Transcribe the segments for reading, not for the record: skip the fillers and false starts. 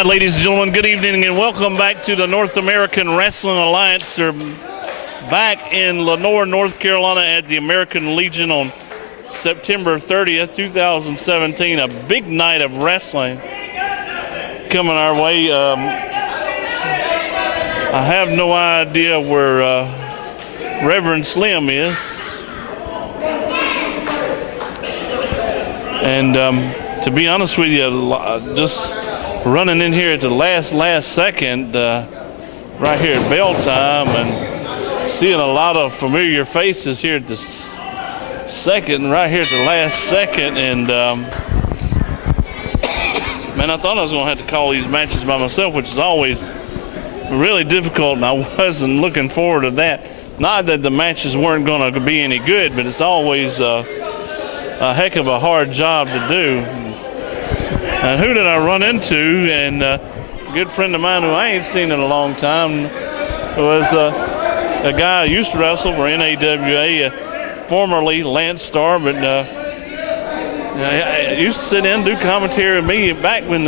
right, ladies and gentlemen, good evening and welcome back to the North American Wrestling Alliance. They're back in Lenoir, North Carolina at the American Legion on September 30th, 2017. A big night of wrestling coming our way. I have no idea where Reverend Slim is. And to be honest with you, just running in here at the last second, right here at bell time, and seeing a lot of familiar faces here at the second, right here at the last second, and man, I thought I was going to have to call these matches by myself, which is always really difficult, and I wasn't looking forward to that. Not that the matches weren't going to be any good, but it's always a heck of a hard job to do. And who did I run into? And a good friend of mine who I ain't seen in a long time was a guy who used to wrestle for NAWA, formerly Lance Starr, but used to sit in and do commentary with me back when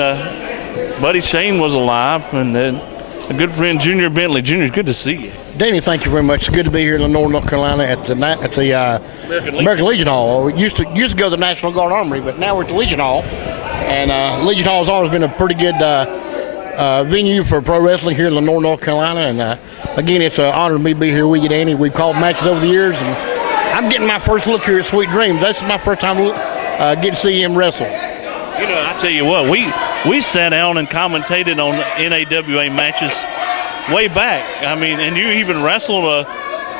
Buddy Shane was alive, and a good friend, Junior Bentley. Junior, good to see you. Danny, thank you very much. It's good to be here in Lenoir, North Carolina at the American Legion Hall. We used to go to the National Guard Armory, but now we're at the Legion Hall. And Legion Hall has always been a pretty good venue for pro wrestling here in Lenoir, North Carolina. And again, it's an honor to be here with you, Danny. We've called matches over the years, and I'm getting my first look here at Sweet Dreams. That's my first time getting to see him wrestle. You know, I tell you what, we sat down and commentated on NAWA matches way back. I mean, and you even wrestled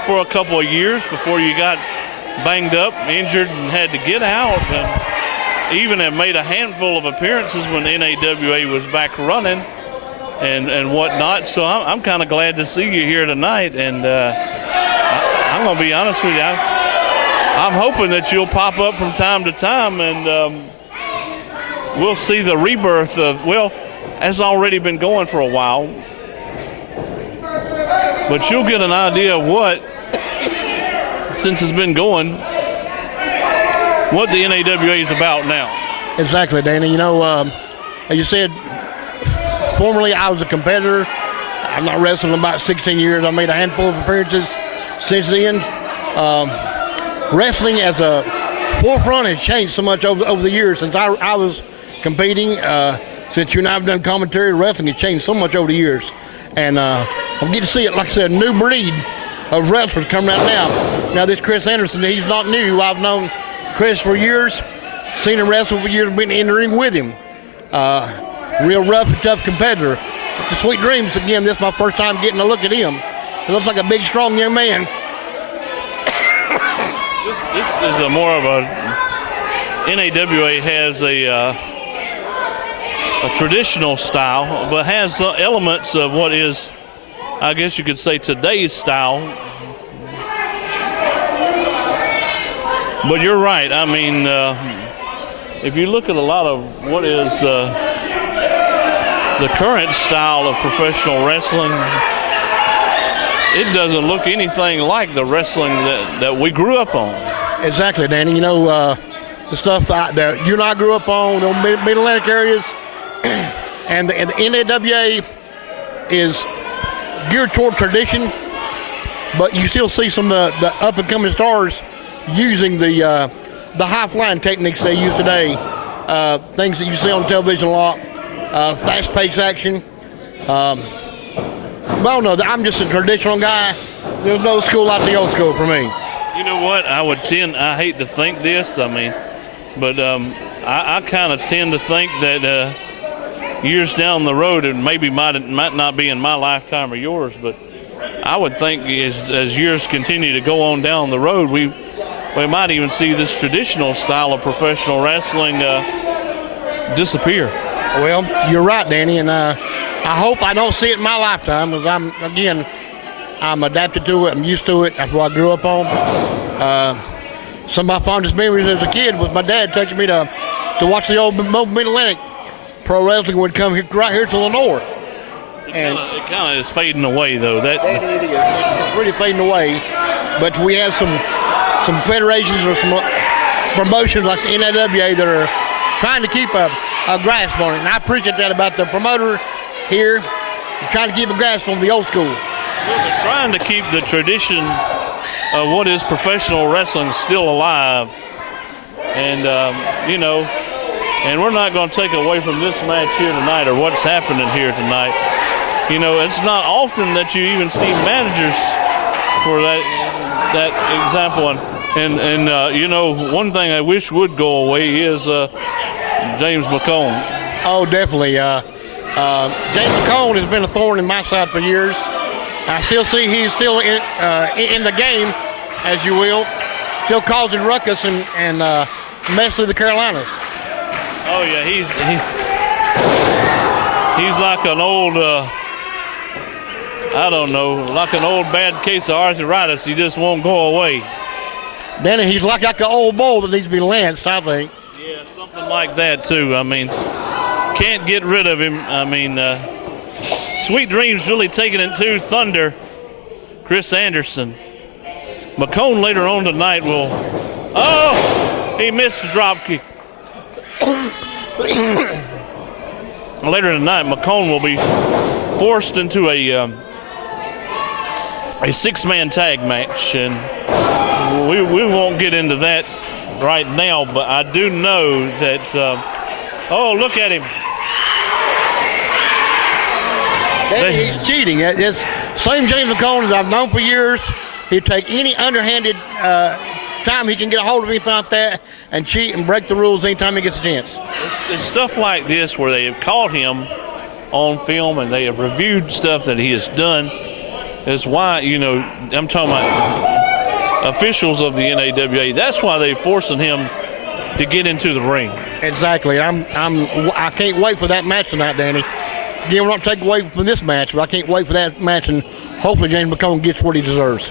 for a couple of years before you got banged up, injured, and had to get out. And even have made a handful of appearances when NAWA was back running and whatnot. So I'm kind of glad to see you here tonight. And I'm going to be honest with you, I'm hoping that you'll pop up from time to time, and we'll see the rebirth of, well, has already been going for a while. But you'll get an idea of what, since it's been going, what the NAWA is about now. Exactly, Danny. You know, as you said, formerly I was a competitor. I'm not wrestling in about 16 years. I made a handful of appearances since then. Wrestling as a forefront has changed so much over the years since I was competing. Since you and I have done commentary, wrestling has changed so much over the years. And I'm getting to see it, like I said, a new breed of wrestlers coming out now. Now this Chris Anderson, he's not new. I've known Chris for years, seen him wrestle for years, been in the ring with him. Real rough and tough competitor. But the Sweet Dreams, again, this is my first time getting a look at him. He looks like a big, strong young man. This is a more of a, NAWA has a traditional style, but has elements of what is, I guess you could say, today's style. But you're right. I mean, if you look at a lot of what is the current style of professional wrestling, it doesn't look anything like the wrestling that we grew up on. Exactly, Danny. You know, the stuff that you and I grew up on, the Mid-Atlantic areas, and the NAWA is geared toward tradition, but you still see some of the up-and-coming stars using the high-flying techniques they use today, things that you see on television a lot, fast-paced action. Well, no, I'm just a traditional guy. There's no school like the old school for me. You know what? I hate to think this, I mean, but I kind of tend to think that years down the road, it maybe might not be in my lifetime or yours, but I would think as years continue to go on down the road, we might even see this traditional style of professional wrestling disappear. Well, you're right, Danny, and I hope I don't see it in my lifetime, because I'm adapted to it. I'm used to it. That's what I grew up on. Some of my fondest memories as a kid was my dad taking me to watch the old Mid-Atlantic. Pro wrestling would come right here to Lenoir. It kind of is fading away, though. It's really fading away. But we have some federations or some promotions like the NAWA that are trying to keep a a grasp on it, and I appreciate that about the promoter here, trying to keep a grasp on the old school. Well, they're trying to keep the tradition of what is professional wrestling still alive. And, you know, and we're not going to take away from this match here tonight or what's happening here tonight. You know, it's not often that you even see managers for that example. And you know, one thing I wish would go away is James McCone. Oh, definitely. James McCone has been a thorn in my side for years. I still see he's still in the game, as you will, still causing ruckus and mess with the Carolinas. Oh yeah, he's like an old, I don't know, like an old bad case of arthritis. He just won't go away. Danny, he's like an old bull that needs to be lanced, I think. Yeah, something like that too. I mean, can't get rid of him. I mean, Sweet Dreams really taking it to Thunder. Chris Anderson. McCone later on tonight will. Oh, he missed the drop kick. Later tonight, McCone will be forced into a six-man tag match, and we won't get into that right now. But I do know that. Oh, look at him! He's cheating. It's same James McCone as I've known for years. He'd take any underhanded time he can get a hold of anything like that and cheat and break the rules anytime he gets a chance. It's stuff like this where they have caught him on film and they have reviewed stuff that he has done. Is why, you know, I'm talking about officials of the NAWA. That's why they're forcing him to get into the ring. Exactly. I can't wait for that match tonight, Danny. Again, we're not taking away from this match, but I can't wait for that match, and hopefully James McCone gets what he deserves.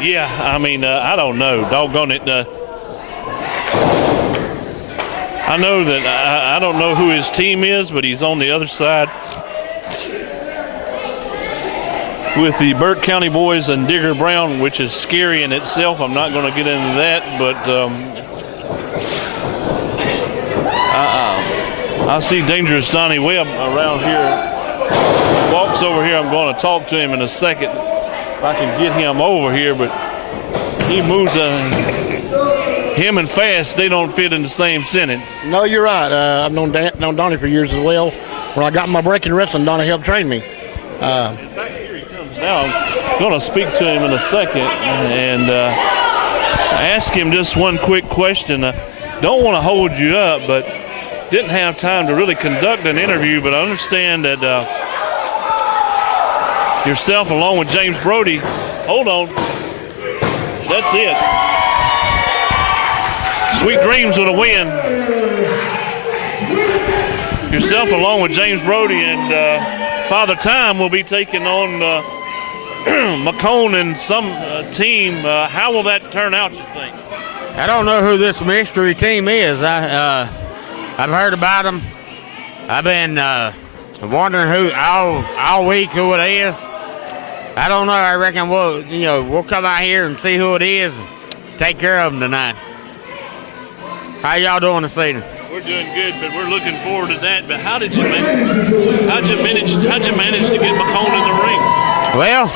Yeah, I mean, I don't know. Doggone it. I know that I don't know who his team is, but he's on the other side with the Burt County Boys and Digger Brown, which is scary in itself. I'm not going to get into that, but I see Dangerous Donnie Webb around here. Walks over here. I'm going to talk to him in a second. If I can get him over here, but he moves. Him and Fast, they don't fit in the same sentence. No, you're right. I've known Donnie for years as well. When I got my break in wrestling, Donnie helped train me. In fact, here he comes now. I'm going to speak to him in a second and ask him just one quick question. I don't want to hold you up, but didn't have time to really conduct an interview, but I understand that yourself along with James Brody, hold on, that's it. Sweet Dreams with a win. Yourself along with James Brody and Father Time will be taking on McCone and some team. How will that turn out, you think? I don't know who this mystery team is. I've heard about them. I've been wondering who all week who it is. I don't know. I reckon we'll come out here and see who it is and take care of them tonight. How y'all doing this evening? We're doing good, but we're looking forward to that. But how'd you manage to get McCone in the ring? Well,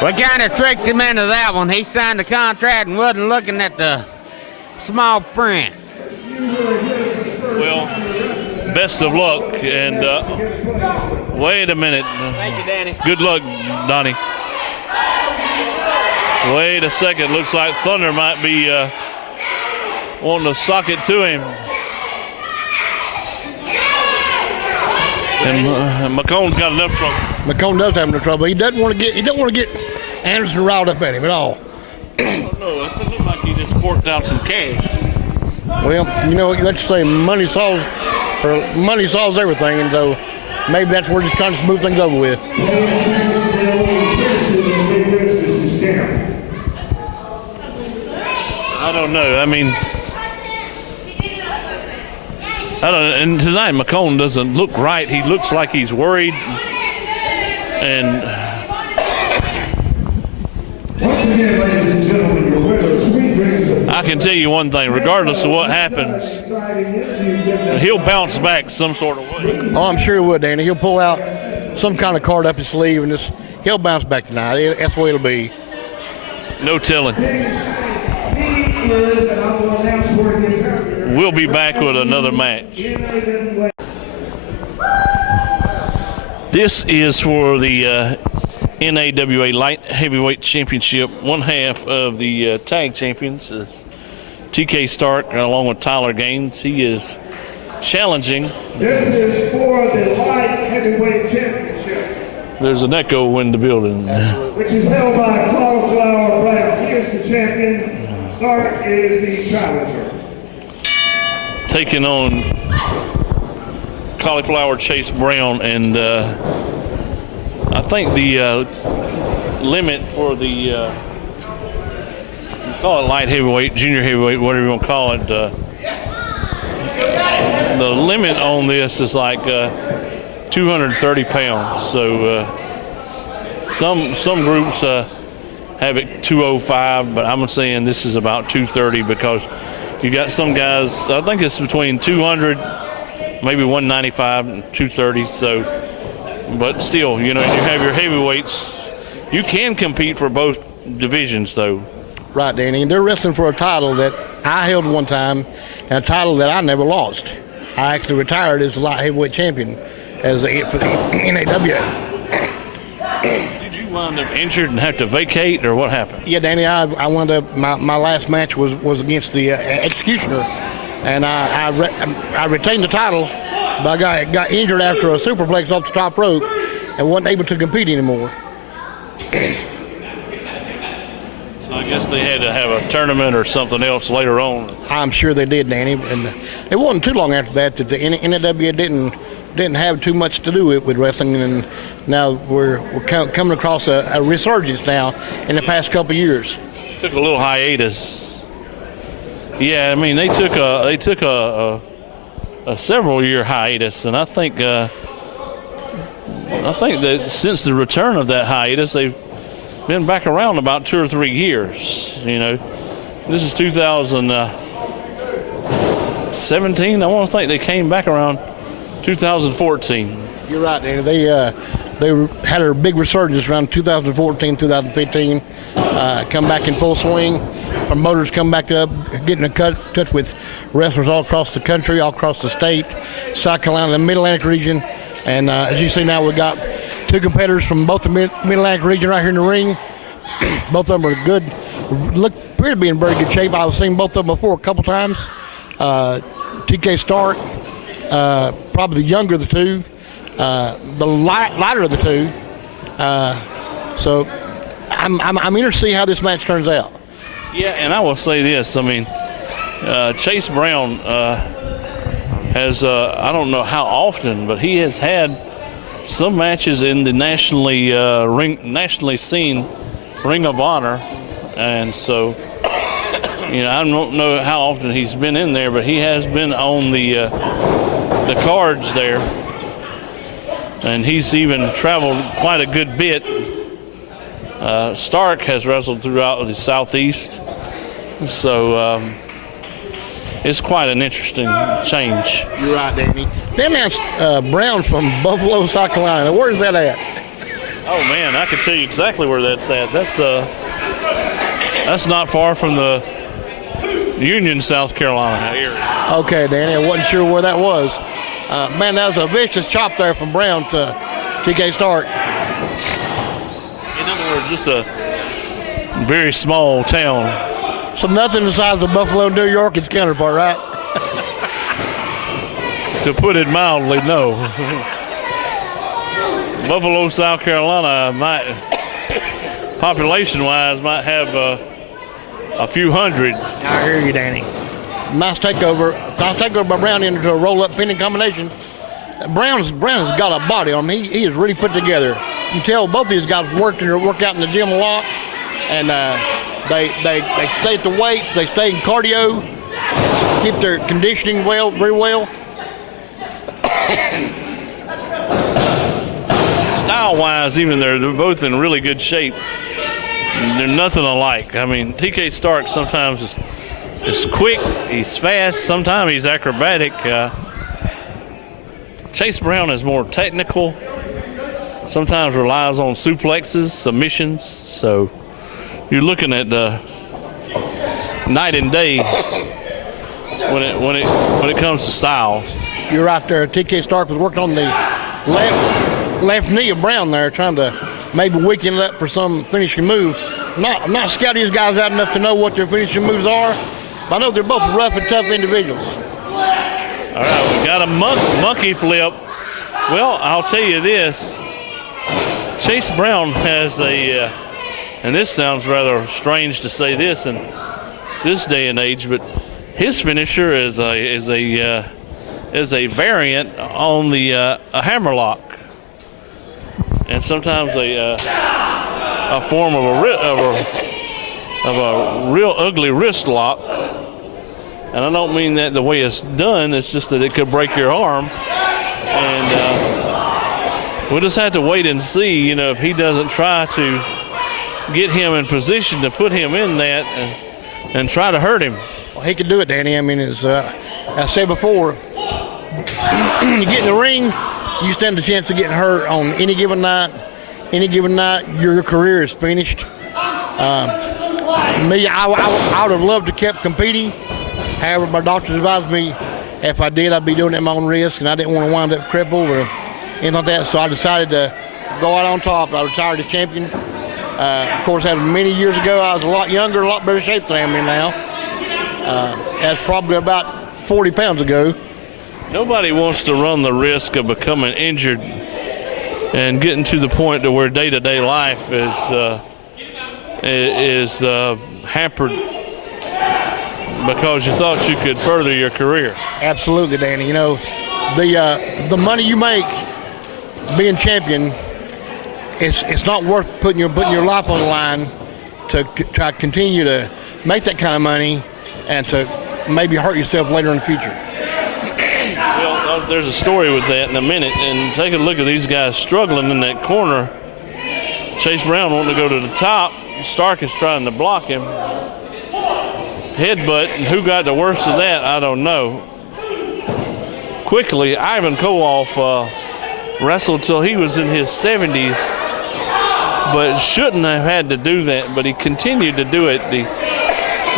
we kind of tricked him into that one. He signed the contract and wasn't looking at the small print. Well, best of luck. And wait a minute. Thank you, Danny. Good luck, Donnie. Wait a second. Looks like Thunder might be wanting to sock it to him. And McCone's got enough trouble. McCone does have enough trouble. He don't want to get Anderson riled up at him at all. Oh, no, it looked like he just forked out some cash. Well, you know, let's say money solves everything, and so maybe that's where he's trying to smooth things over with. I don't know. I mean, and tonight McCone doesn't look right. He looks like he's worried. And once again, ladies and gentlemen, your winner, Sweet Dreams of I can tell you one thing, regardless of what happens, he'll bounce back some sort of way. Oh, I'm sure he would, Danny. He'll pull out some kind of card up his sleeve, and he'll bounce back tonight. That's the way it'll be. No telling. We'll be back with another match. This is for the NAWA Light Heavyweight Championship. One half of the tag champions is TK Stark along with Tyler Gaines. He is challenging. This is for the Light Heavyweight Championship. There's an echo in the building. Which is held by Cauliflower Brown. He is the champion. Stark is the challenger. Taking on Cauliflower Chase Brown, and I think the limit for the you call it light heavyweight, junior heavyweight, whatever you want to call it, the limit on this is like 230 pounds. So some groups have it 205, but I'm saying this is about 230 because you got some guys, I think it's between 200, maybe 195 and 230. So, but still, you know, you have your heavyweights. You can compete for both divisions, though. Right, Danny. And they're wrestling for a title that I held one time and a title that I never lost. I actually retired as a light heavyweight champion for the NAWA. Did you wind up injured and have to vacate, or what happened? Yeah, Danny, I wound up, my last match was against the Executioner, and I retained the title, but I got injured after a superplex off the top rope and wasn't able to compete anymore. So I guess they had to have a tournament or something else later on. I'm sure they did, Danny, and it wasn't too long after that the NAWA didn't have too much to do with wrestling, and now we're coming across a resurgence now in the past couple of years. Took a little hiatus. Yeah, I mean they took a several-year hiatus, and I think that since the return of that hiatus, they've been back around about 2 or 3 years. You know, this is 2017. I want to think they came back around 2014. You're right, Danny. They had a big resurgence around 2014, 2015. Come back in full swing. Promoters come back up, getting in touch with wrestlers all across the country, all across the state, South Carolina, the Mid-Atlantic region. And as you see now, we've got 2 competitors from both the Mid-Atlantic region right here in the ring. Both of them are good, appear to be in very good shape. I've seen both of them before a couple times. TK Stark, probably the younger of the two, the lighter of the two. So I'm eager to see how this match turns out. Yeah, and I will say this. I mean, Chase Brown has, I don't know how often, but he has had some matches in the nationally seen Ring of Honor. And so, you know, I don't know how often he's been in there, but he has been on the cards there. And he's even traveled quite a good bit. Stark has wrestled throughout the Southeast, so it's quite an interesting change. You're right, Danny. Then that's Brown from Buffalo, South Carolina. Where's that at? Oh man, I can tell you exactly where that's at. That's not far from the Union, South Carolina area. Okay, Danny, I wasn't sure where that was. Man, that was a vicious chop there from Brown to TK Stark. In other words, just a very small town. So nothing the size of Buffalo, New York, its counterpart, right? To put it mildly, no. Buffalo, South Carolina might, population-wise, might have a few hundred. I hear you, Danny. Nice takeover by Brown into a roll-up pinning combination. Brown's got a body on him. He is really put together. You can tell both these guys work out in the gym a lot, and they stay at the weights. They stay in cardio, keep their conditioning very well. Style-wise, even they're both in really good shape. They're nothing alike. I mean, TK Stark sometimes is is quick, he's fast, sometimes he's acrobatic. Chase Brown is more technical, sometimes relies on suplexes, submissions, so you're looking at night and day when it comes to styles. You're right there. TK Stark was working on the left knee of Brown there, trying to maybe weaken it up for some finishing move. I'm not scouting these guys out enough to know what their finishing moves are, but I know they're both rough and tough individuals. All right, we got a monkey flip. Well, I'll tell you this. Chase Brown has a, and this sounds rather strange to say this in this day and age, but his finisher is a variant on the a hammerlock, and sometimes a form of a real ugly wrist lock. And I don't mean that the way it's done. It's just that it could break your arm, and we'll just have to wait and see. If he doesn't try to get him in position to put him in that and try to hurt him. Well, he could do it, Danny. I mean, as I said before, you get in the ring, you stand a chance of getting hurt on any given night. Any given night, your career is finished. Me, I would have loved to kept competing. However, my doctors advised me if I did, I'd be doing it at my own risk, and I didn't want to wind up crippled or anything like that. So I decided to go out on top. I retired as champion. Of course, that was many years ago. I was a lot younger, a lot better shape than I am in now. That's probably about 40 pounds ago. Nobody wants to run the risk of becoming injured and getting to the point to where day-to-day life is hampered because you thought you could further your career. Absolutely, Danny. The money you make being champion, it's not worth putting your life on the line to try to continue to make that kind of money and to maybe hurt yourself later in the future. Well, there's a story with that in a minute, and take a look at these guys struggling in that corner. Chase Brown wanting to go to the top. Stark is trying to block him. Headbutt, and who got the worst of that, I don't know. Quickly, Ivan Koloff wrestled till he was in his 70s, but shouldn't have had to do that, but he continued to do it, the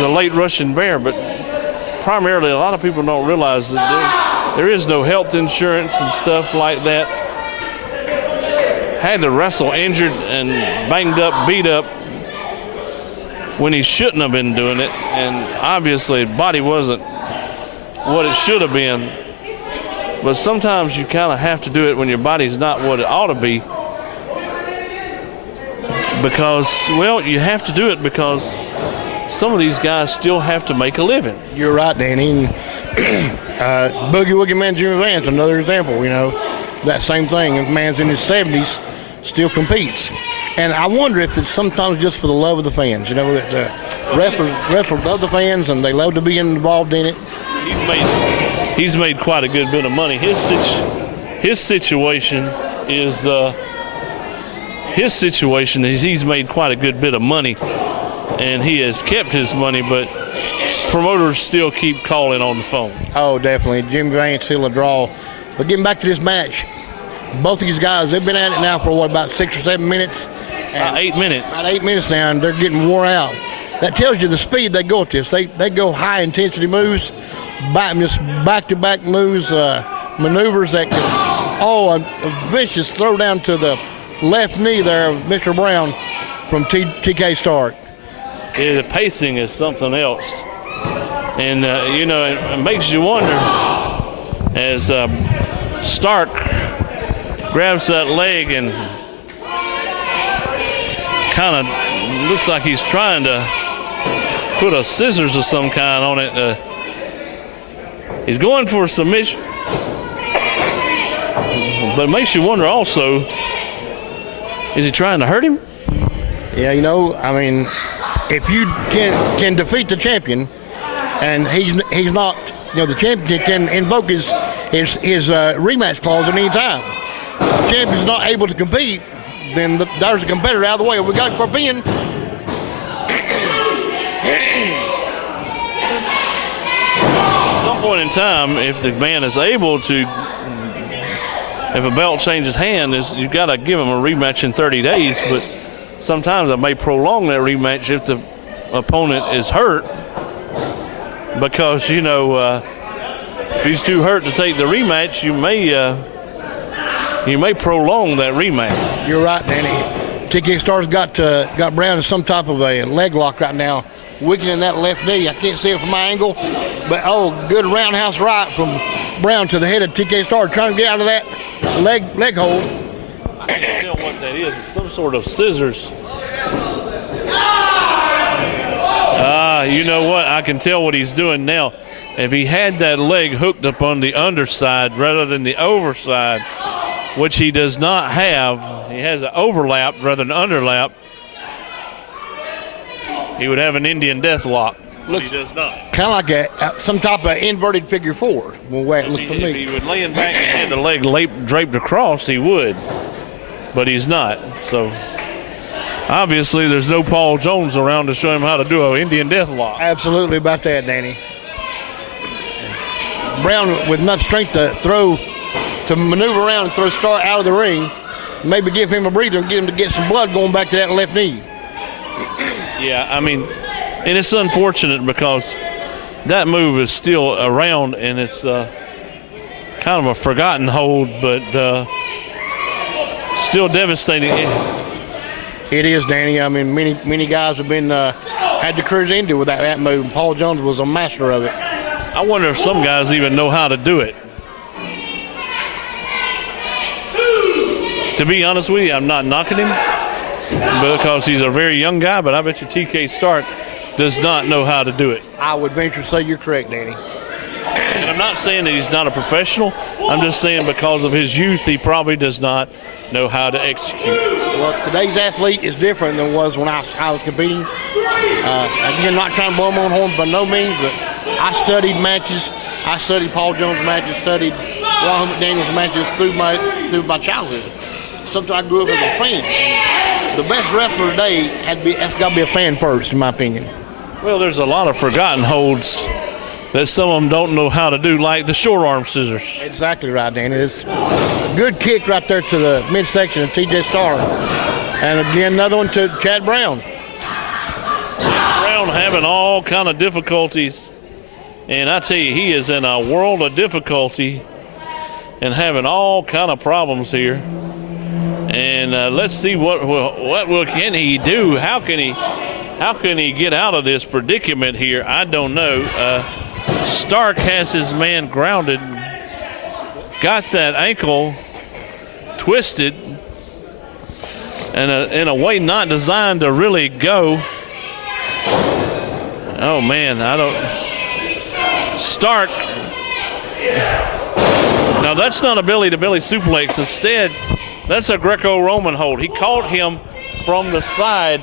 late Russian Bear. But primarily, a lot of people don't realize that there is no health insurance and stuff like that. Had to wrestle injured and banged up, beat up, when he shouldn't have been doing it, and obviously his body wasn't what it should have been. But sometimes you kind of have to do it when your body's not what it ought to be, because, well, you have to do it because some of these guys still have to make a living. You're right, Danny. Boogie Woogie Man Jimmy Vance, another example, that same thing. A man's in his 70s, still competes. And I wonder if it's sometimes just for the love of the fans. The wrestlers love the fans, and they love to be involved in it. He's made quite a good bit of money. His situation is he's made quite a good bit of money, and he has kept his money. But promoters still keep calling on the phone. Oh, definitely. Jimmy Vance still a draw. But getting back to this match, both of these guys, they've been at it now for about 6 or 7 minutes. 8 minutes. About 8 minutes now, and they're getting wore out. That tells you the speed they go at this. They go high intensity moves, just back-to-back moves, maneuvers that can, a vicious throw down to the left knee there of Mr. Brown from TK Stark. Yeah, the pacing is something else. And, it makes you wonder as Stark grabs that leg and kind of looks like he's trying to put a scissors of some kind on it. He's going for a submission. But it makes you wonder also, is he trying to hurt him? Yeah, if you can defeat the champion, and he's not, the champion can invoke his rematch clause at any time. If the champion's not able to compete, then there's a competitor out of the way. We got for a pin. some point in time, if the man is able to, if a belt changes hands, you've got to give him a rematch in 30 days. But sometimes I may prolong that rematch if the opponent is hurt, because if he's too hurt to take the rematch, you may prolong that rematch. You're right, Danny. TK Star's got Brown in some type of a leg lock right now, weakening that left knee. I can't see it from my angle, but good roundhouse right from Brown to the head of TK Star, trying to get out of that leg hold. I can't tell what that is. It's some sort of scissors. You know what? I can tell what he's doing now. If he had that leg hooked up on the underside rather than the overside, which he does not have, he has an overlap rather than underlap, he would have an Indian death lock. Looks, he does not. Kind of like some type of inverted figure four. If he would laying back and had the leg draped across, he would. But he's not. So obviously there's no Paul Jones around to show him how to do an Indian death lock. Absolutely about that, Danny. Brown with enough strength to maneuver around and throw Star out of the ring, maybe give him a breather and get him to get some blood going back to that left knee. Yeah, I mean, and it's unfortunate because that move is still around, and it's kind of a forgotten hold, but still devastating. It is, Danny. I mean, many guys have been had to cruise into with that move, and Paul Jones was a master of it. I wonder if some guys even know how to do it. To be honest with you, I'm not knocking him because he's a very young guy, but I bet you TK Stark does not know how to do it. I would venture to say you're correct, Danny. And I'm not saying that he's not a professional. I'm just saying because of his youth, he probably does not know how to execute. Well, today's athlete is different than was when I was competing. Again, not trying to blow my own horn by no means, but I studied matches. I studied Paul Jones matches, studied Ron McDaniel's matches through my childhood. Something I grew up as a fan. The best wrestler today that's got to be a fan first, in my opinion. Well, there's a lot of forgotten holds that some of them don't know how to do, like the short arm scissors. Exactly right, Danny. It's a good kick right there to the midsection of TJ Starr. And again, another one to Chad Brown. Brown having all kind of difficulties. And I tell you, he is in a world of difficulty and having all kind of problems here. And let's see what can he do? How can he get out of this predicament here? I don't know. Stark has his man grounded, got that ankle twisted, and in a way not designed to really go. Oh man, Stark. Now that's not a belly-to-belly suplex. Instead, that's a Greco-Roman hold. He caught him from the side,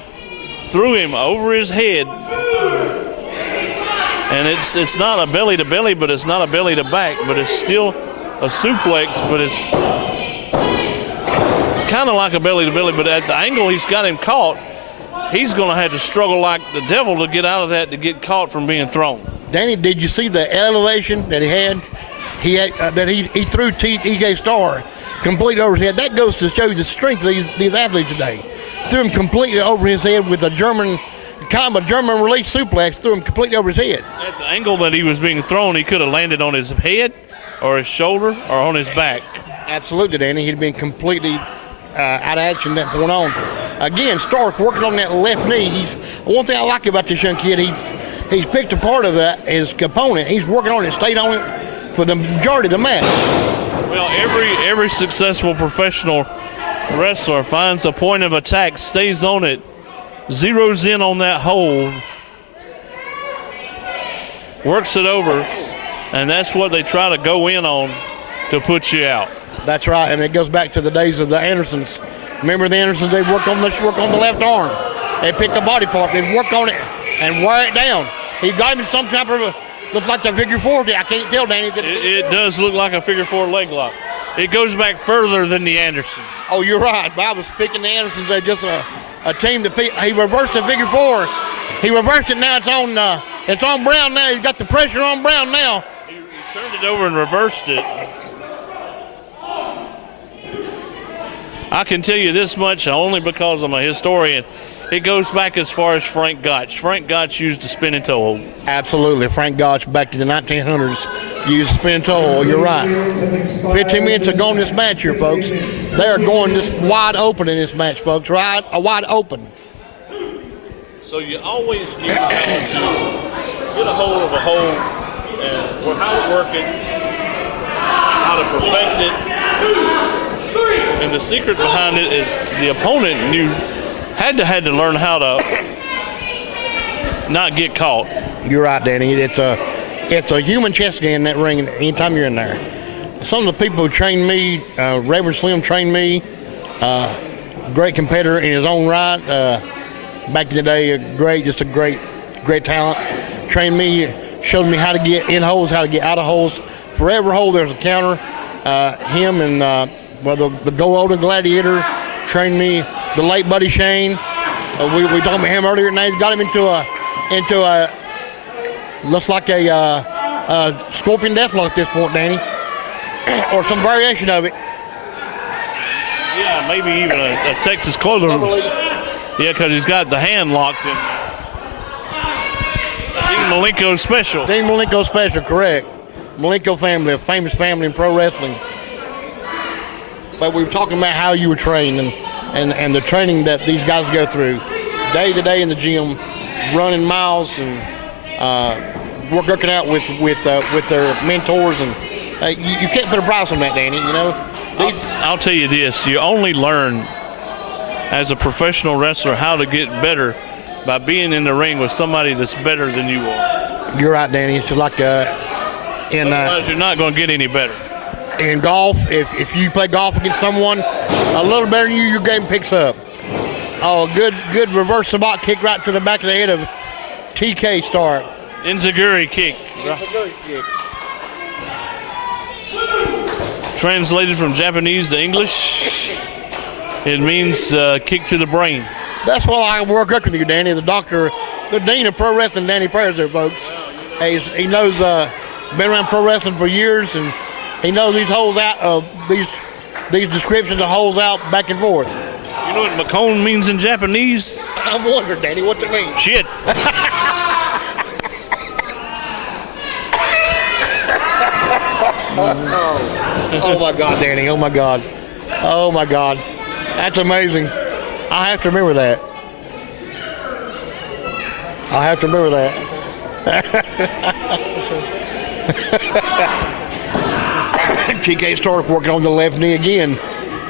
threw him over his head, and it's not a belly-to-belly, but it's not a belly-to-back, but it's still a suplex, but it's kind of like a belly-to-belly, but at the angle he's got him caught, he's going to have to struggle like the devil to get out of that, to get caught from being thrown. Danny, did you see the elevation that he had? He threw TK Starr completely over his head. That goes to show you the strength of these athletes today. Threw him completely over his head with a German release suplex. Threw him completely over his head. At the angle that he was being thrown, he could have landed on his head or his shoulder or on his back. Absolutely, Danny. He'd been completely out of action that point on. Again, Stark working on that left knee. One thing I like about this young kid, he's picked a part of his opponent. He's working on it, stayed on it for the majority of the match. Well, every successful professional wrestler finds a point of attack, stays on it, zeroes in on that hold, works it over, and that's what they try to go in on to put you out. That's right, and it goes back to the days of the Andersons. Remember the Andersons? They'd work on the left arm. They'd pick a body part, they'd work on it and wear it down. He got him some type of looks like the figure four. I can't tell, Danny. It does look like a figure four leg lock. It goes back further than the Andersons. Oh, you're right. I was picking the Andersons. They're just a team that he reversed the figure four. He reversed it now. It's on Brown now. He's got the pressure on Brown now. He Turned it over and reversed it. I can tell you this much only because I'm a historian. It goes back as far as Frank Gotch. Frank Gotch used a spinning toe hold. Absolutely. Frank Gotch back in the 1900s used a spinning toe hold. You're right. 15 minutes ago in this match here, folks. They are going this wide open in this match, folks. Right? A wide open. So you always get how to get a hold of a hold and for how to work it, how to perfect it. And the secret behind it is the opponent had to learn how to not get caught. You're right, Danny. It's a human chess game in that ring anytime you're in there. Some of the people who trained me, Reverend Slim trained me, great competitor in his own right. Back in the day, just a great talent. Trained me, showed me how to get in holes, how to get out of holes. For every hole, there's a counter. Him and the Golden Gladiator trained me. The late Buddy Shane, we talked about him earlier tonight. He's got him into a looks like a scorpion deathlock at this point, Danny, or some variation of it. Yeah, maybe even a Texas closer. Yeah, because he's got the hand locked in. Dean Malenko special. Dean Malenko special, correct. Malenko family, a famous family in pro wrestling. But we were talking about how you were trained and the training that these guys go through day to day in the gym, running miles and working out with their mentors, and you can't put a price on that, Danny. You know. I'll tell you this: you only learn as a professional wrestler how to get better by being in the ring with somebody that's better than you are. You're right, Danny. It's just like otherwise you're not going to get any better. In golf, if you play golf against someone a little better than you, your game picks up. Oh, good reverse sabot kick right to the back of the head of TK Stark. Enziguri kick. Enziguri kick. Translated from Japanese to English, it means kick to the brain. That's why I work up with you, Danny. The dean of pro wrestling, Danny Prayers there, folks. He knows, been around pro wrestling for years, and he knows these holes out, these descriptions of holes out back and forth. You know what McCone means in Japanese? I'm wondering, Danny, what's it mean? Shit. Oh my God, Danny! Oh my God! Oh my God! That's amazing. I have to remember that. I have to remember that. TK Stark working on the left knee again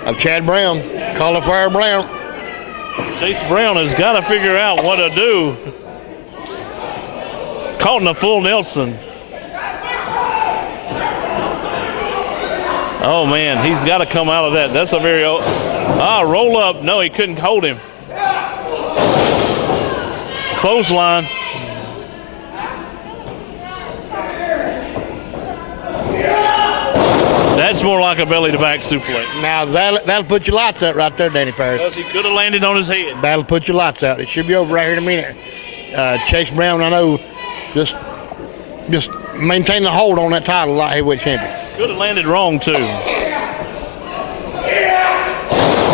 of Chad Brown, Cauliflower Brown. Chase Brown has got to figure out what to do. Caught in a full Nelson. Oh man, he's got to come out of that. That's a very roll up. No, he couldn't hold him. Clothesline. That's more like a belly to back suplex. Now that'll put your lights out right there, Danny Paris. Because he could have landed on his head. That'll put your lights out. It should be over right here in a minute. Chase Brown, I know, just maintain the hold on that title, light heavyweight champion. Could have landed wrong too.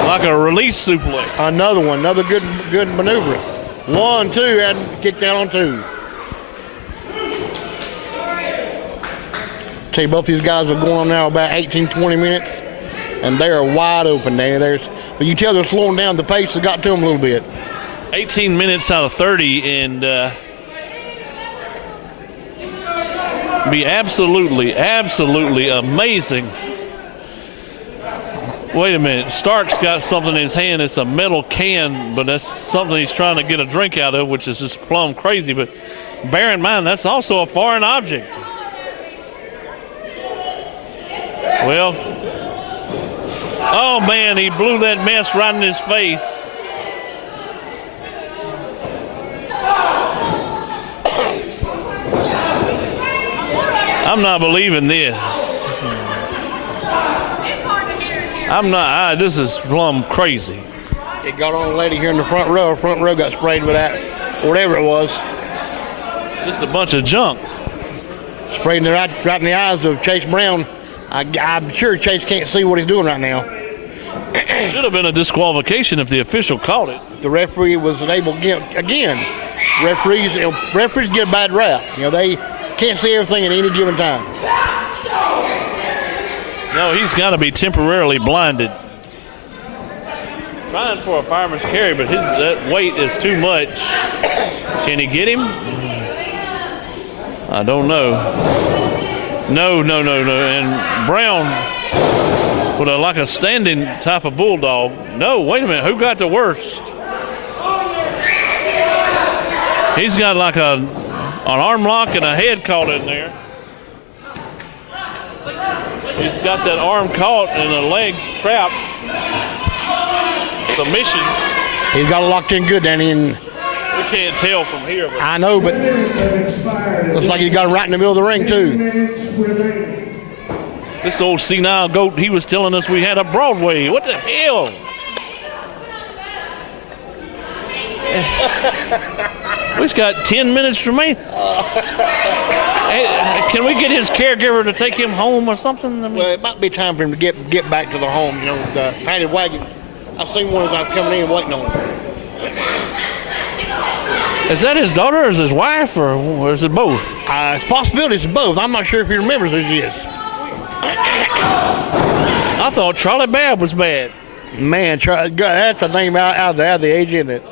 Like a release suplex. Another one, another good maneuver. 1, 2, and kicked out on 2. Tell you, both these guys are going on now about 18, 20 minutes, and they are wide open there. But you tell they're slowing down. The pace has got to them a little bit. 18 minutes out of 30, and be absolutely amazing. Wait a minute. Stark's got something in his hand. It's a metal can, but that's something he's trying to get a drink out of, which is just plumb crazy. But bear in mind, that's also a foreign object. Well, oh man, he blew that mess right in his face. I'm not believing this. I'm not. This is plumb crazy. It got on a lady here in the front row. Her front row got sprayed with that, whatever it was. Just a bunch of junk. spraying it right in the eyes of Chase Brown. I'm sure Chase can't see what he's doing right now. Should have been a disqualification if the official called it. The referee was unable again. Referees get a bad rap. They can't see everything at any given time. No, he's got to be temporarily blinded. Trying for a fireman's carry, but that weight is too much. Can he get him? I don't know. No. And Brown with like a standing type of bulldog. No, wait a minute. Who got the worst? He's got like an arm lock and a head caught in there. He's got that arm caught and the legs trapped. Submission. He's got it locked in good, Danny. And we can't tell from here. But I know, but looks like he got him right in the middle of the ring, too. This old senile goat, he was telling us we had a Broadway. What the hell? We've got 10 minutes remaining. Hey, can we get his caregiver to take him home or something? Well, it might be time for him to get back to the home. The padded wagon. I seen one as I was coming in waiting on him. Is that his daughter or is his wife or is it both? It's possibilities of both. I'm not sure if he remembers who she is. I thought Charlie Babb was bad. Man, that's a name out there of the age, isn't it?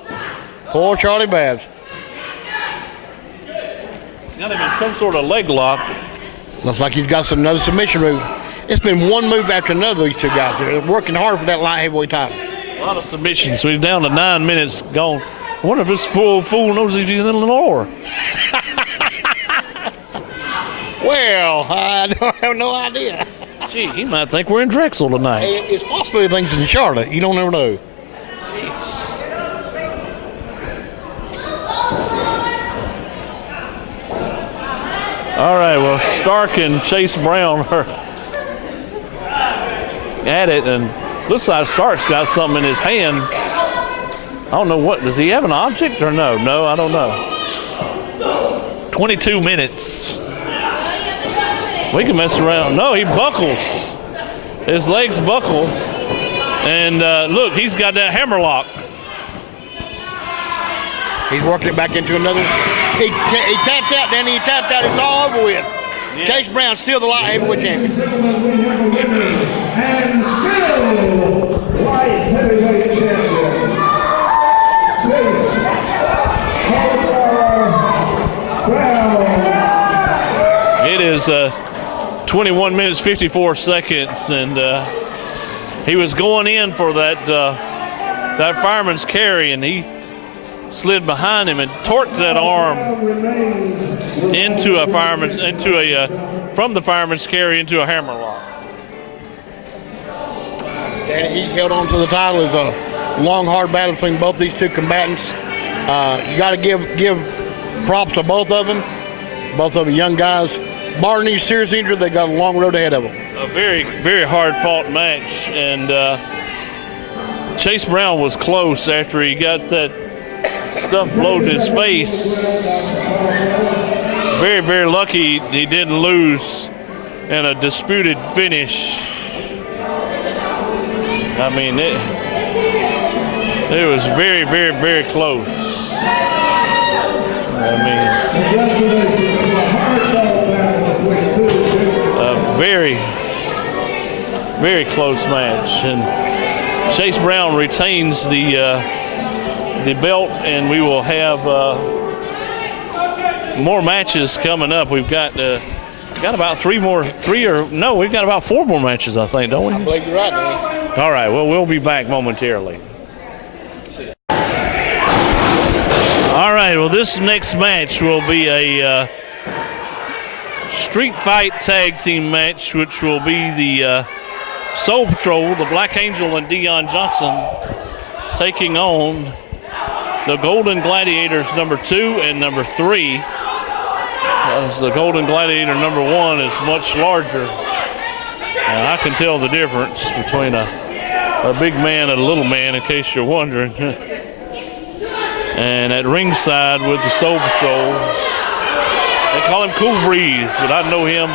Poor Charlie Babbs. Got him in some sort of leg lock. Looks like he's got another submission move. It's been one move after another, these two guys. They're working hard for that light heavyweight title. A lot of submissions. So he's down to 9 minutes gone. I wonder if this poor fool knows he's in Lenoir. Well, I have no idea. Gee, he might think we're in Drexel tonight. It's possible things in Charlotte. You don't ever know. Jeez. All right, well, Stark and Chase Brown are at it, and looks like Stark's got something in his hands. I don't know what. Does he have an object or no? No, I don't know. 22 minutes. We can mess around. No, he buckles. His legs buckle. And look, he's got that hammer lock. He's working it back into another. He tapped out, Danny. He tapped out. It's all over with. Yeah. Chase Brown still the light heavyweight champion. And still light heavyweight champion. Chase Brown. It is 21 minutes, 54 seconds, and he was going in for that fireman's carry, and he slid behind him and torqued that arm from the fireman's carry into a hammer lock. And he held on to the title. It's a long, hard battle between both these two combatants. You got to give props to both of them. Both of them young guys. Barring these serious injuries, they got a long road ahead of them. A very, very hard-fought match, and Chase Brown was close after he got that stuff blowed his face. Very, very lucky he didn't lose in a disputed finish. I mean, it was very, very, very close. I mean, a very, very close match, and Chase Brown retains the belt, and we will have more matches coming up. We've got about we've got about 4 more matches, I think, don't we? I believe you're right, man. All right, well, we'll be back momentarily. All right, well, this next match will be a street fight tag team match, which will be the Soul Patrol, the Black Angel and Dion Johnson, taking on the Golden Gladiators number 2 and number 3. The Golden Gladiator number 1 is much larger. I can tell the difference between a big man and a little man, in case you're wondering. And at ringside with the Soul Patrol They call him Cool Breeze, but I know him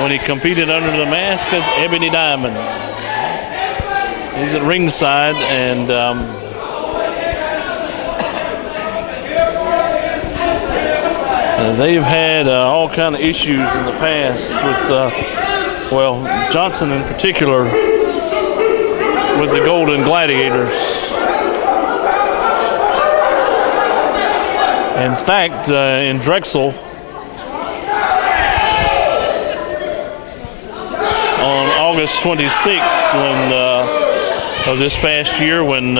when he competed under the mask as Ebony Diamond. He's at ringside, and they've had all kind of issues in the past with, well, Johnson in particular, with the Golden Gladiators. In fact, in Drexel, on August 26th, of this past year, when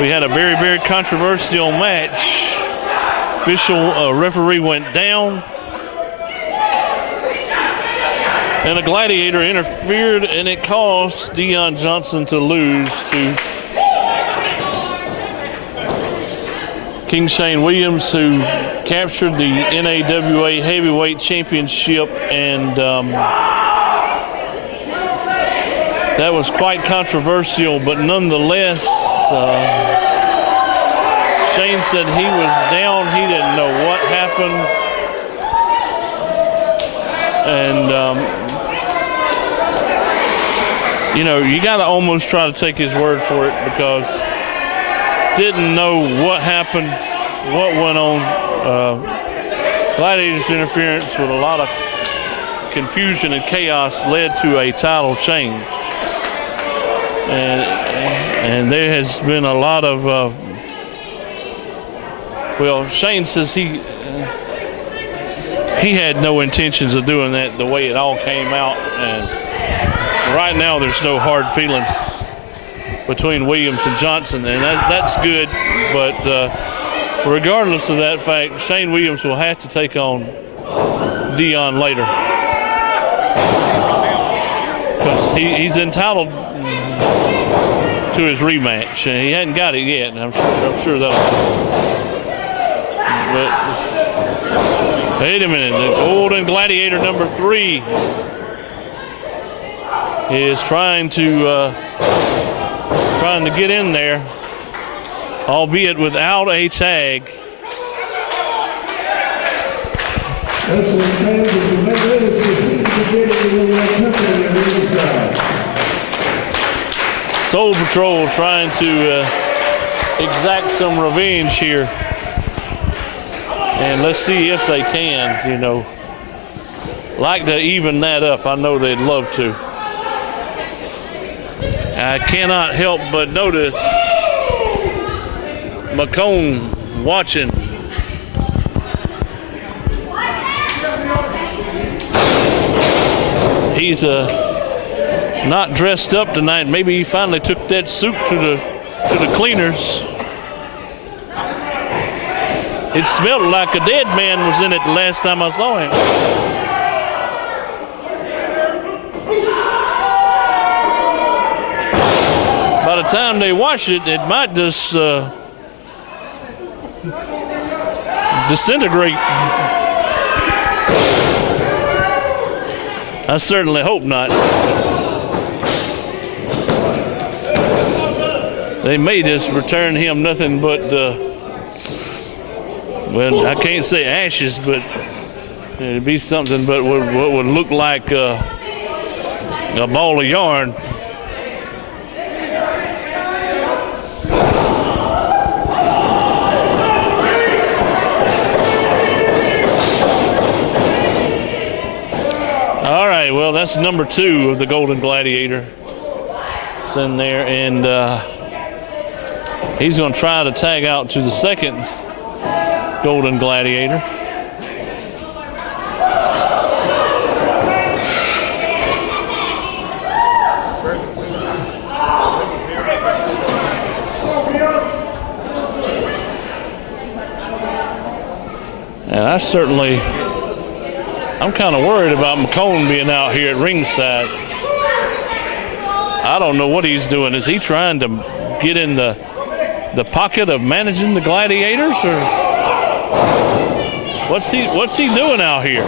we had a very, very controversial match. Official referee went down, and a Gladiator interfered, and it caused Dion Johnson to lose to King Shane Williams, who captured the NAWA Heavyweight Championship, and that was quite controversial, but nonetheless, Shane said he was down. He didn't know what happened. And, you know, you got to almost try to take his word for it, because didn't know what happened, what went on. Gladiators' interference with a lot of confusion and chaos led to a title change. And there has been a lot of, well, Shane says he had no intentions of doing that the way it all came out. And right now there's no hard feelings between Williams and Johnson, and that's good. But regardless of that fact, Shane Williams will have to take on Dion later, because he's entitled to his rematch, and he hadn't got it yet. And I'm sure that'll. But wait a minute, the Golden Gladiator number 3 is trying to get in there, albeit without a tag. Soul Patrol trying to exact some revenge here. And let's see if they can, you know, like to even that up. I know they'd love to. I cannot help but notice McCone watching. He's not dressed up tonight. Maybe he finally took that suit to the cleaners. It smelled like a dead man was in it the last time I saw him. By the time they wash it, it might just disintegrate. I certainly hope not. They may just return him nothing but, well, I can't say ashes, but it'd be something but what would look like a ball of yarn. All right, well, that's number 2 of the Golden Gladiator. It's in there, and he's going to try to tag out to the second Golden Gladiator. And I'm kind of worried about McCone being out here at ringside. I don't know what he's doing. Is he trying to get in the pocket of managing the Gladiators, or what's he doing out here?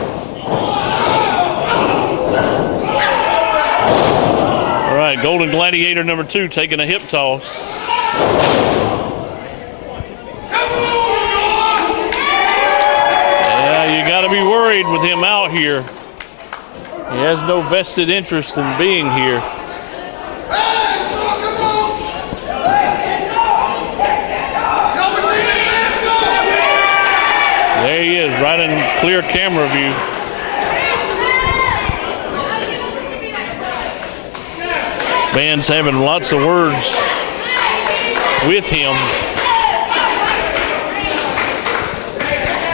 All right, Golden Gladiator number 2 taking a hip toss. here. He has no vested interest in being here. There he is, right in clear camera view. Band's having lots of words with him.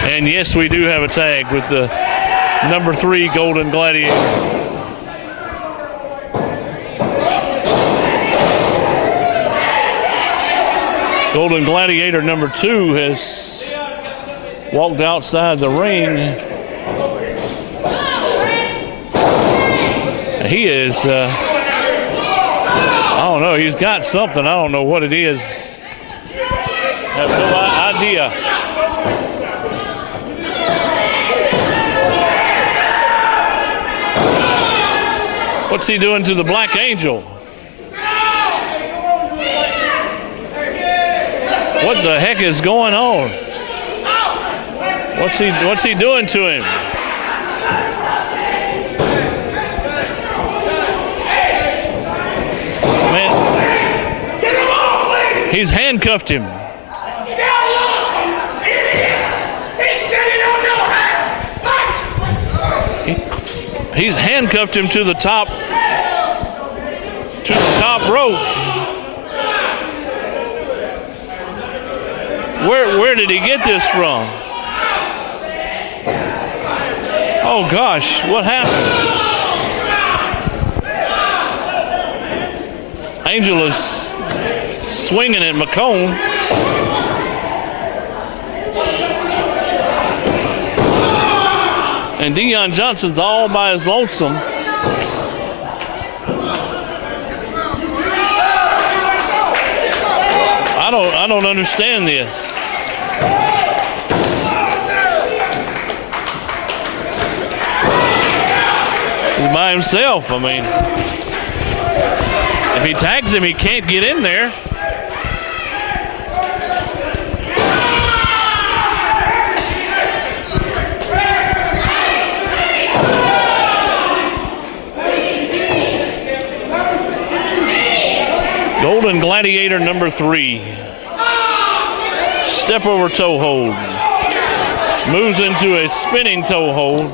And yes, we do have a tag with the number 3 Golden Gladiator. Golden Gladiator number 2 has walked outside the ring. He is, I don't know, he's got something. I don't know what it is. I have no idea. What's he doing to the Black Angel? What the heck is going on? What's he doing to him? Man, he's handcuffed him. He's handcuffed him to the top rope. Where did he get this from? Oh gosh, what happened? Angel is swinging at McCone. And Deion Johnson's all by his lonesome. I don't understand this. He's by himself. I mean, if he tags him, he can't get in there. Golden Gladiator number 3. Step over toe hold. Moves into a spinning toe hold.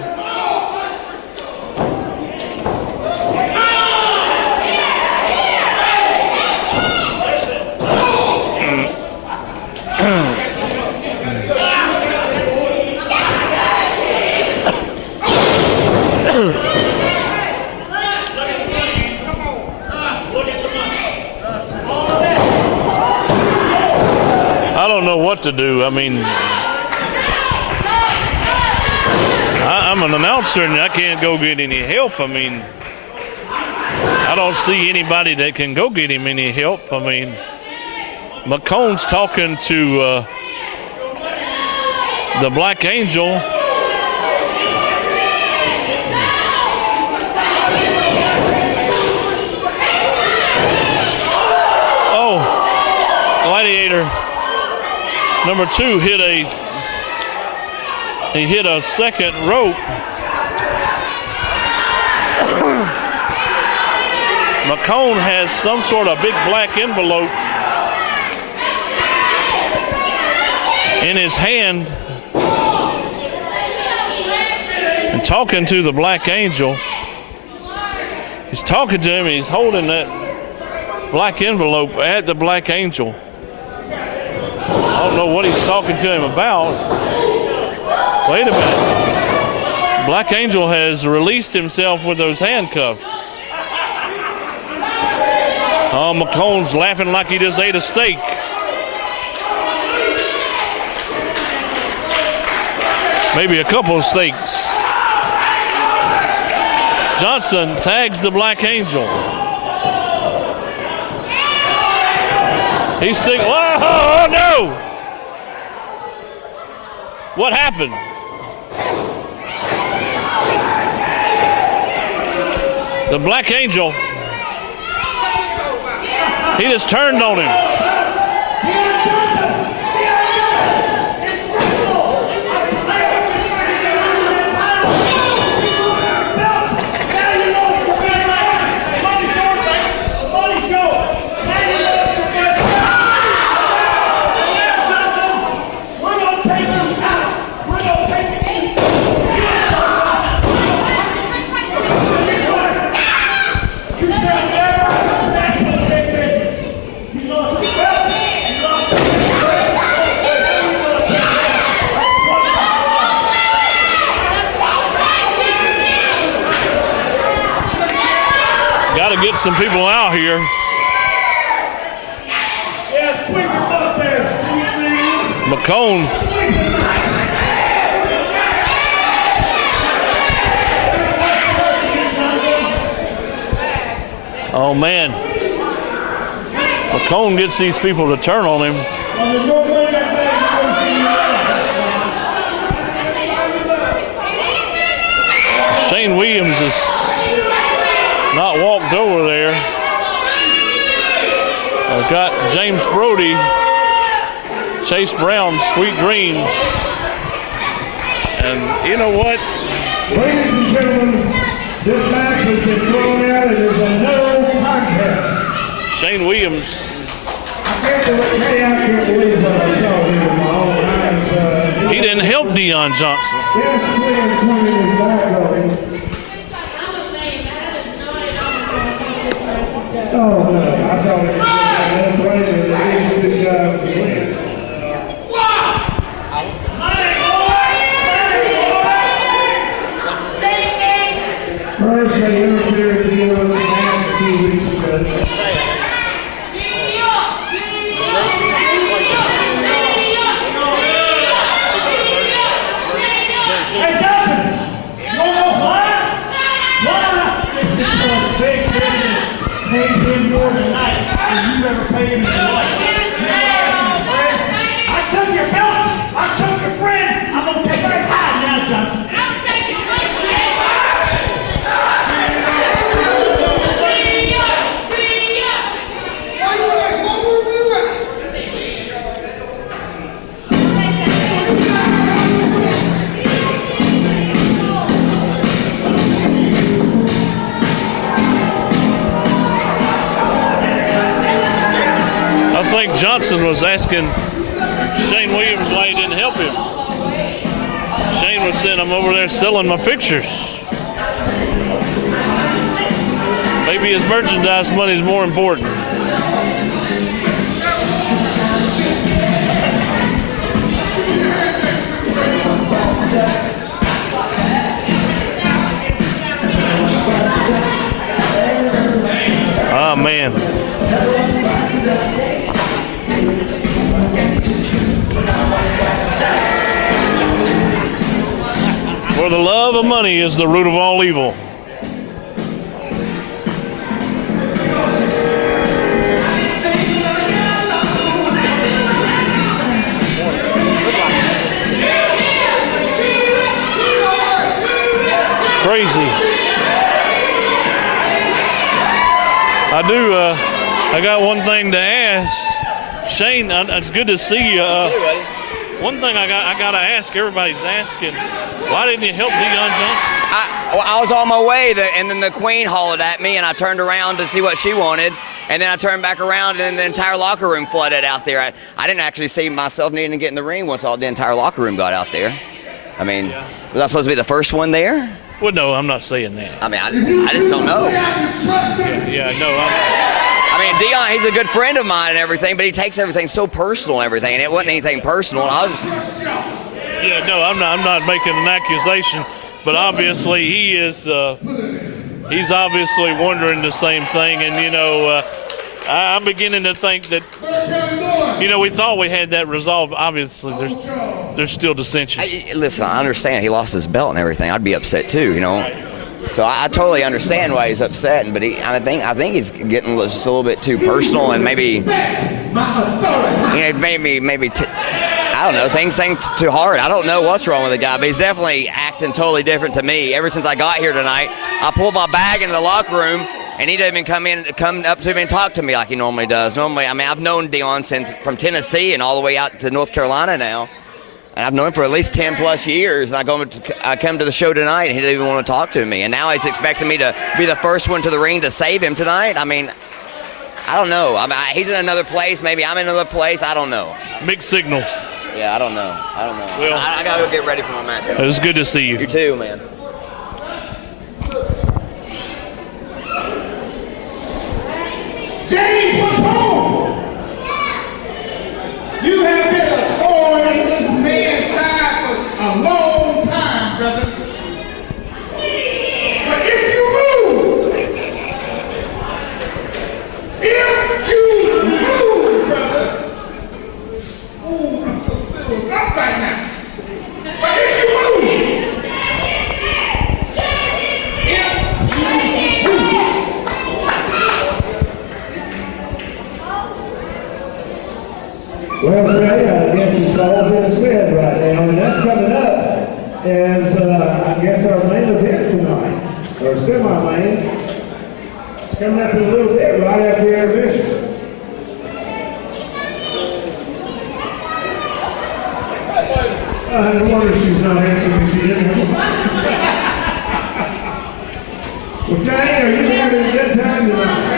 I don't know what to do. I mean, I'm an announcer and I can't go get any help. I mean, I don't see anybody that can go get him any help. I mean, McCone's talking to the Black Angel. Oh, Gladiator number 2 hit a second rope. McCone has some sort of big black envelope in his hand and talking to the Black Angel. He's talking to him and he's holding that black envelope at the Black Angel. I don't know what he's talking to him about. Wait a minute. Black Angel has released himself with those handcuffs. Oh, McCone's laughing like he just ate a steak. Maybe a couple of steaks. Johnson tags the Black Angel. He's singing. Oh, no! What happened? The Black Angel, he just turned on him. get some people out here. McCone. Oh man. McCone gets these people to turn on him. Shane Williams is not walked over there. I've got James Brody, Chase Brown, Sweet Dreams. And you know what? Ladies and gentlemen, this match has been thrown out. It is a no contest. Shane Williams. I can't believe what I saw here with my own eyes. He didn't help Deion Johnson. Yes, Quinn turning his back on him. Oh, no. I thought it was a no-brainer that these two guys would win. First, they interfered with Deion's match a few weeks ago. Hey, Johnson, you don't know why? Why? Big business paid him more tonight than you ever paid him in your life. I took your belt. I took your friend. I'm going to take your hide now, Johnson. I think Johnson was asking Shane Williams why he didn't help him. Shane was saying, I'm over there selling my pictures. Maybe his merchandise money is more important. Oh, man. For the love of money is the root of all evil. It's crazy. I got one thing to ask. Shane, it's good to see you. One thing I got to ask, everybody's asking, why didn't you help Deion Johnson? I was on my way, and then the Queen hollered at me, and I turned around to see what she wanted, and then I turned back around, and the entire locker room flooded out there. I didn't actually see myself needing to get in the ring once the entire locker room got out there. I mean, was I supposed to be the first one there? Well, no, I'm not saying that. I mean, I just don't know. I mean, Deion, he's a good friend of mine and everything, but he takes everything so personal and everything, and it wasn't anything personal. I'm not making an accusation, but obviously he is. He's obviously wondering the same thing, and I'm beginning to think that, we thought we had that resolved. Obviously, there's still dissension. Listen, I understand he lost his belt and everything. I'd be upset too, So I totally understand why he's upset, but I think he's getting just a little bit too personal, and maybe I don't know, things too hard. I don't know what's wrong with the guy, but he's definitely acting totally different to me. Ever since I got here tonight, I pulled my bag into the locker room, and he didn't even come up to me and talk to me like he normally does. Normally, I've known Deion from Tennessee and all the way out to North Carolina now. And I've known him for at least 10 plus years, and I come to the show tonight, and he didn't even want to talk to me. And now he's expecting me to be the first one to the ring to save him tonight. I mean, I don't know. He's in another place. Maybe I'm in another place. I don't know. Mixed signals. Yeah, I don't know. Well, I got to go get ready for my match. It was good to see you. You too, man. James, what's home? You have been a thorn in this man's side for a long time, brother. But if you move, Well, Ray, I guess it's all been said right now, and that's coming up as, I guess, our main event tonight, or semi-main. It's coming up in a little bit, right after intermission. No wonder she's not answering, she didn't. Well, Kay, are you having a good time tonight?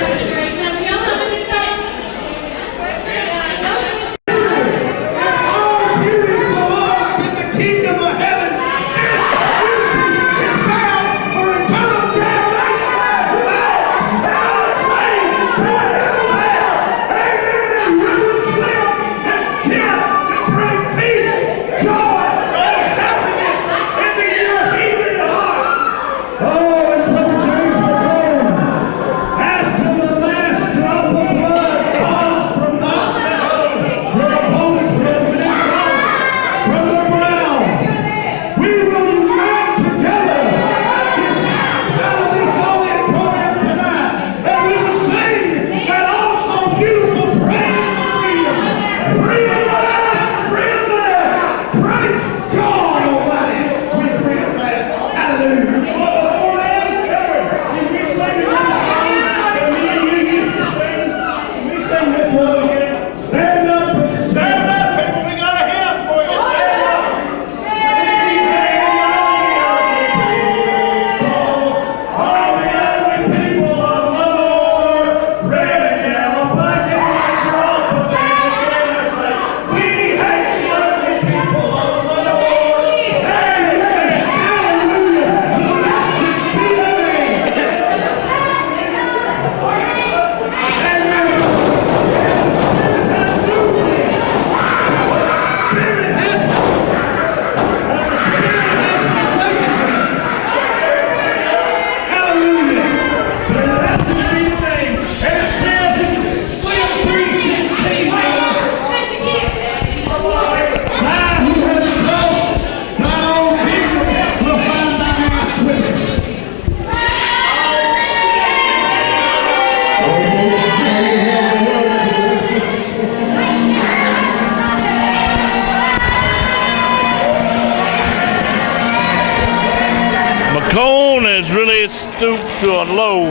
Stoop to a low.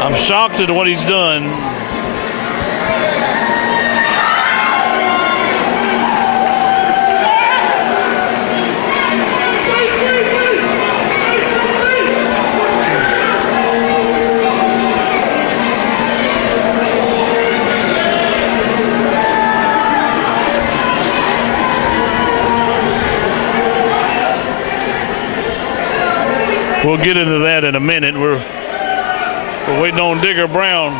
I'm shocked at what he's done. We'll get into that in a minute. We're waiting on Digger Brown.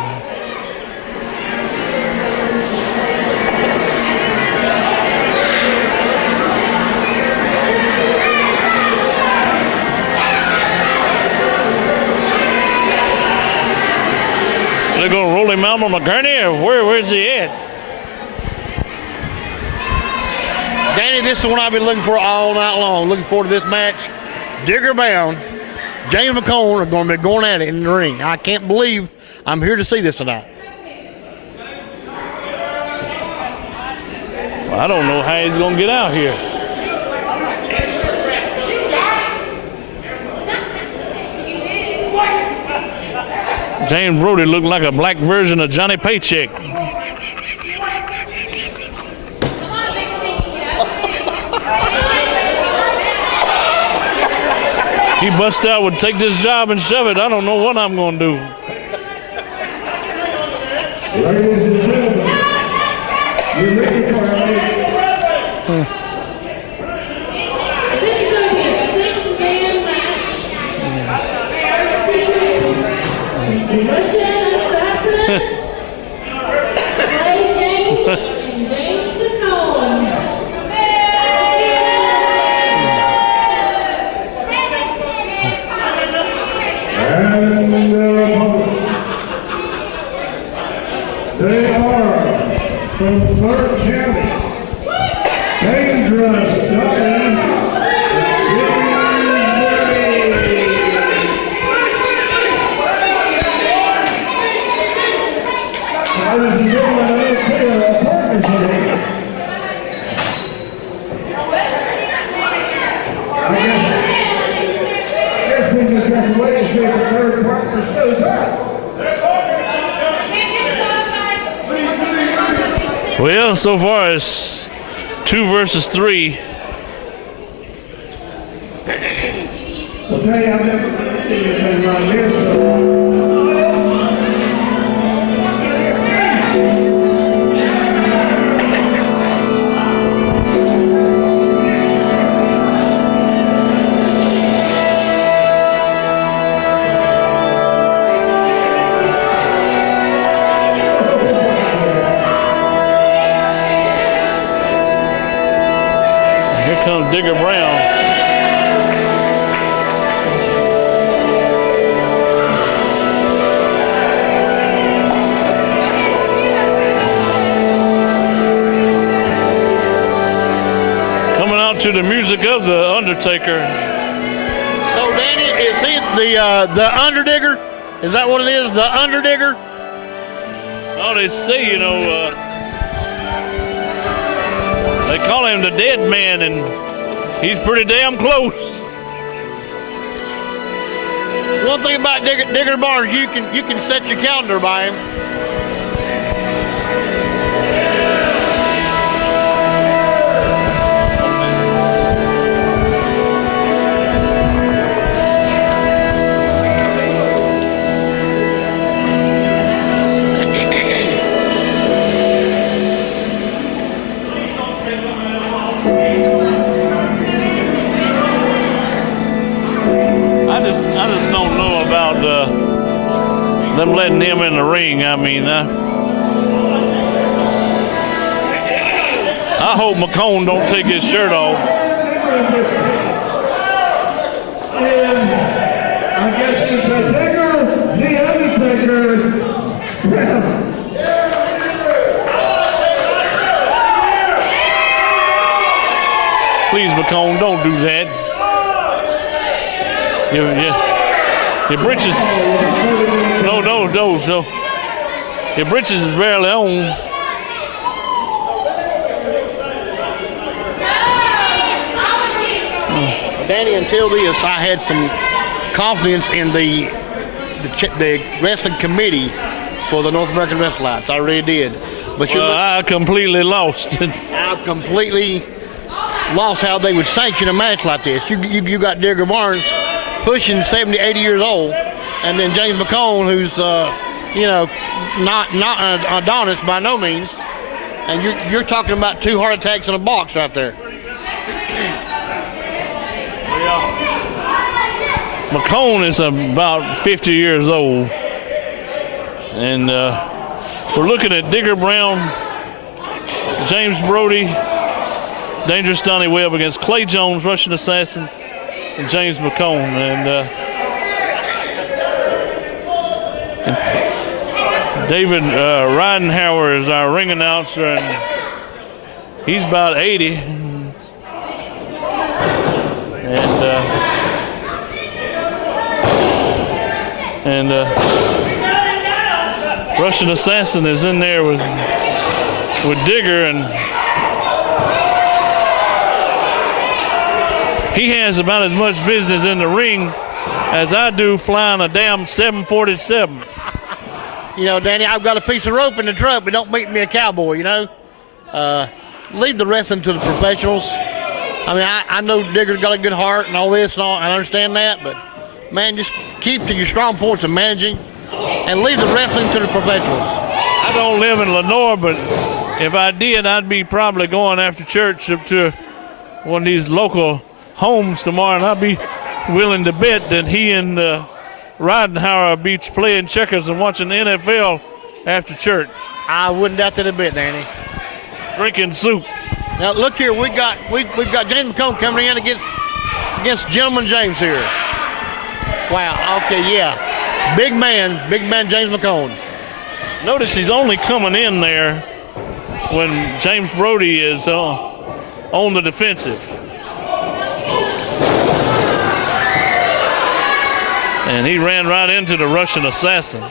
They're going to roll him out on McGurney, or where's he at? Danny, this is what I've been looking for all night long. Looking forward to this match. Digger Brown, James McCone are going to be going at it in the ring. I can't believe I'm here to see this tonight. Well, I don't know how he's going to get out here. James Brody looked like a black version of Johnny Paycheck. He bust out, would take this job and shove it. I don't know what I'm going to do. Ladies and gentlemen, you're ready for This is going to be a six-man match. First team is Russian Assassin, Ray James, and James McCone. They are from Clark County, Dangerous Dutton, Well, so far it's 2 versus 3. I'll tell you, I've never done anything like this, so. Here comes Digger Brown. Coming out to the music of the Undertaker. So, Danny, is he the Underdigger? Is that what it is, the Underdigger? Oh, they say, they call him the Dead Man, and he's pretty damn close. One thing about Digger Barnes, you can set your calendar by him. I just don't know about them letting him in the ring. I mean, I hope McCone don't take his shirt off. I guess it's a Digger, the Undertaker, Brown. Please, McCone, don't do that. Your britches. No. Your britches is barely on. Danny, until this, I had some confidence in the wrestling committee for the North American Wrestling Alliance. I really did. But I completely lost. I completely lost how they would sanction a match like this. You got Digger Barnes pushing 70, 80 years old, and then James McCone, who's not an Adonis by no means, and you're talking about 2 heart attacks in a box right there. McCone is about 50 years old, and we're looking at Digger Brown, James Brody, Dangerous Donnie Webb against Clay Jones, Russian Assassin, and James McCone. And David Ridenhour is our ring announcer, and he's about 80. And Russian Assassin is in there with Digger, and he has about as much business in the ring as I do flying a damn 747. Danny, I've got a piece of rope in the truck, but don't make me a cowboy, Leave the wrestling to the professionals. I mean, I know Digger's got a good heart and all this, and all, I understand that, but, man, just keep to your strong points of managing and leave the wrestling to the professionals. I don't live in Lenoir, but if I did, I'd be probably going after church up to one of these local homes tomorrow, and I'd be willing to bet that he and Ridenhour will be playing checkers and watching the NFL after church. I wouldn't doubt that a bit, Danny. Drinking soup. Now look here, we've got James McCone coming in against Gentleman James here. Wow. Okay, yeah. Big man James McCone. Notice he's only coming in there when James Brody is on the defensive. And he ran right into the Russian Assassin. All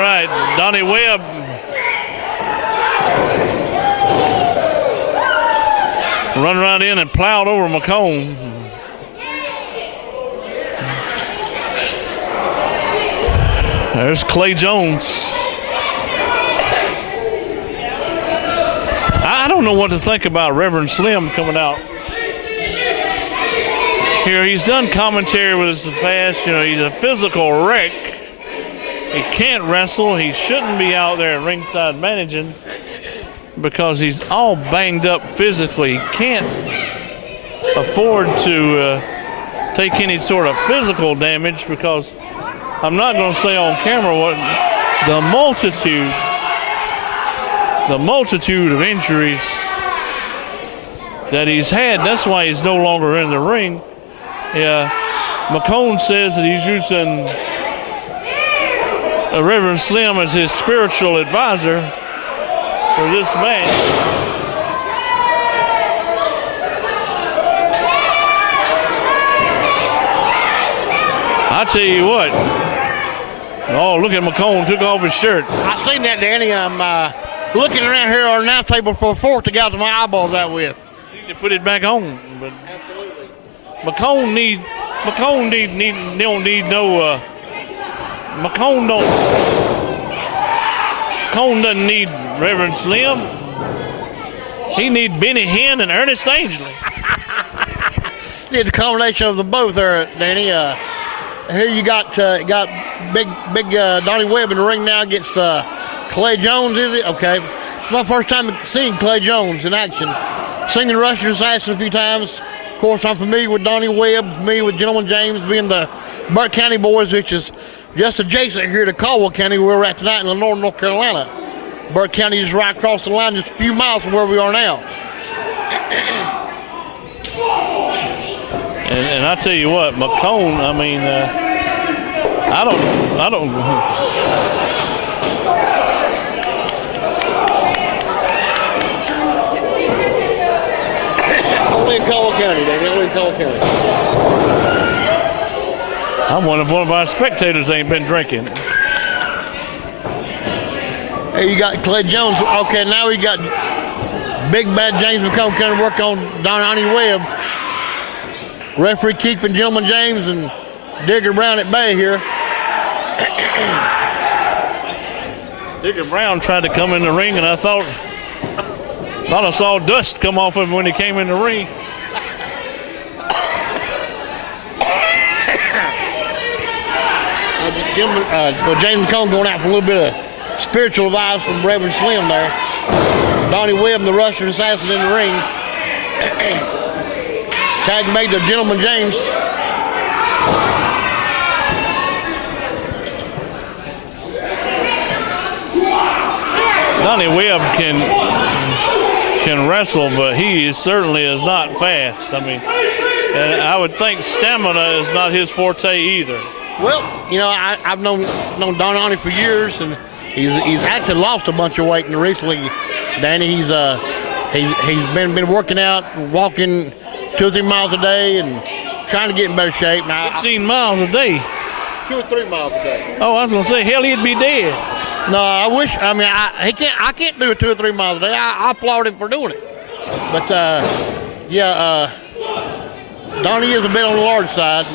right, Donnie Webb. Run right in and plowed over McCone. There's Clay Jones. I don't know what to think about Reverend Slim coming out here. He's done commentary with us in the past. You know, he's a physical wreck. He can't wrestle. He shouldn't be out there at ringside managing because he's all banged up physically. He can't afford to take any sort of physical damage because I'm not going to say on camera what the multitude of injuries that he's had. That's why he's no longer in the ring. Yeah, McCone says that he's using Reverend Slim as his spiritual advisor for this match. I tell you what. Oh, look at McCone, took off his shirt. I seen that, Danny. I'm looking around here on the announce table for a fork to gouge my eyeballs out with. Need to put it back on. But absolutely. McCone doesn't need Reverend Slim. He need Benny Hinn and Ernest Angley. Need the combination of them both there, Danny. Here you got big Donnie Webb in the ring now against Clay Jones, is it? Okay. It's my first time seeing Clay Jones in action. Seen the Russian Assassin a few times. Of course, I'm familiar with Donnie Webb, familiar with Gentleman James, being the Burke County boys, which is just adjacent here to Caldwell County, where we're at tonight in Lenoir, North Carolina. Burke County is right across the line, just a few miles from where we are now. And I tell you what, McCone, I mean, I don't. Only in Caldwell County, Danny, only in Caldwell County. I'm wondering if one of our spectators ain't been drinking. Hey, you got Clay Jones. Okay, now we got Big Bad James McCone coming to work on Donnie Webb. Referee keeping Gentleman James and Digger Brown at bay here. Digger Brown tried to come in the ring, and I thought I saw dust come off of him when he came in the ring. James McCone going out for a little bit of spiritual advice from Reverend Slim there. Donnie Webb and the Russian Assassin in the ring. Tag made to Gentleman James. Donnie Webb can wrestle, but he certainly is not fast. I mean, and I would think stamina is not his forte either. Well, you know, I've known Donnie for years, and he's actually lost a bunch of weight, and recently, Danny, he's been working out, walking 2 or 3 miles a day, and trying to get in better shape. Now, 15 miles a day. 2 or 3 miles a day. Oh, I was gonna say, hell, he'd be dead. No, I wish. I mean, I can't do it 2 or 3 miles a day. I applaud him for doing it. But Donnie is a bit on the large side.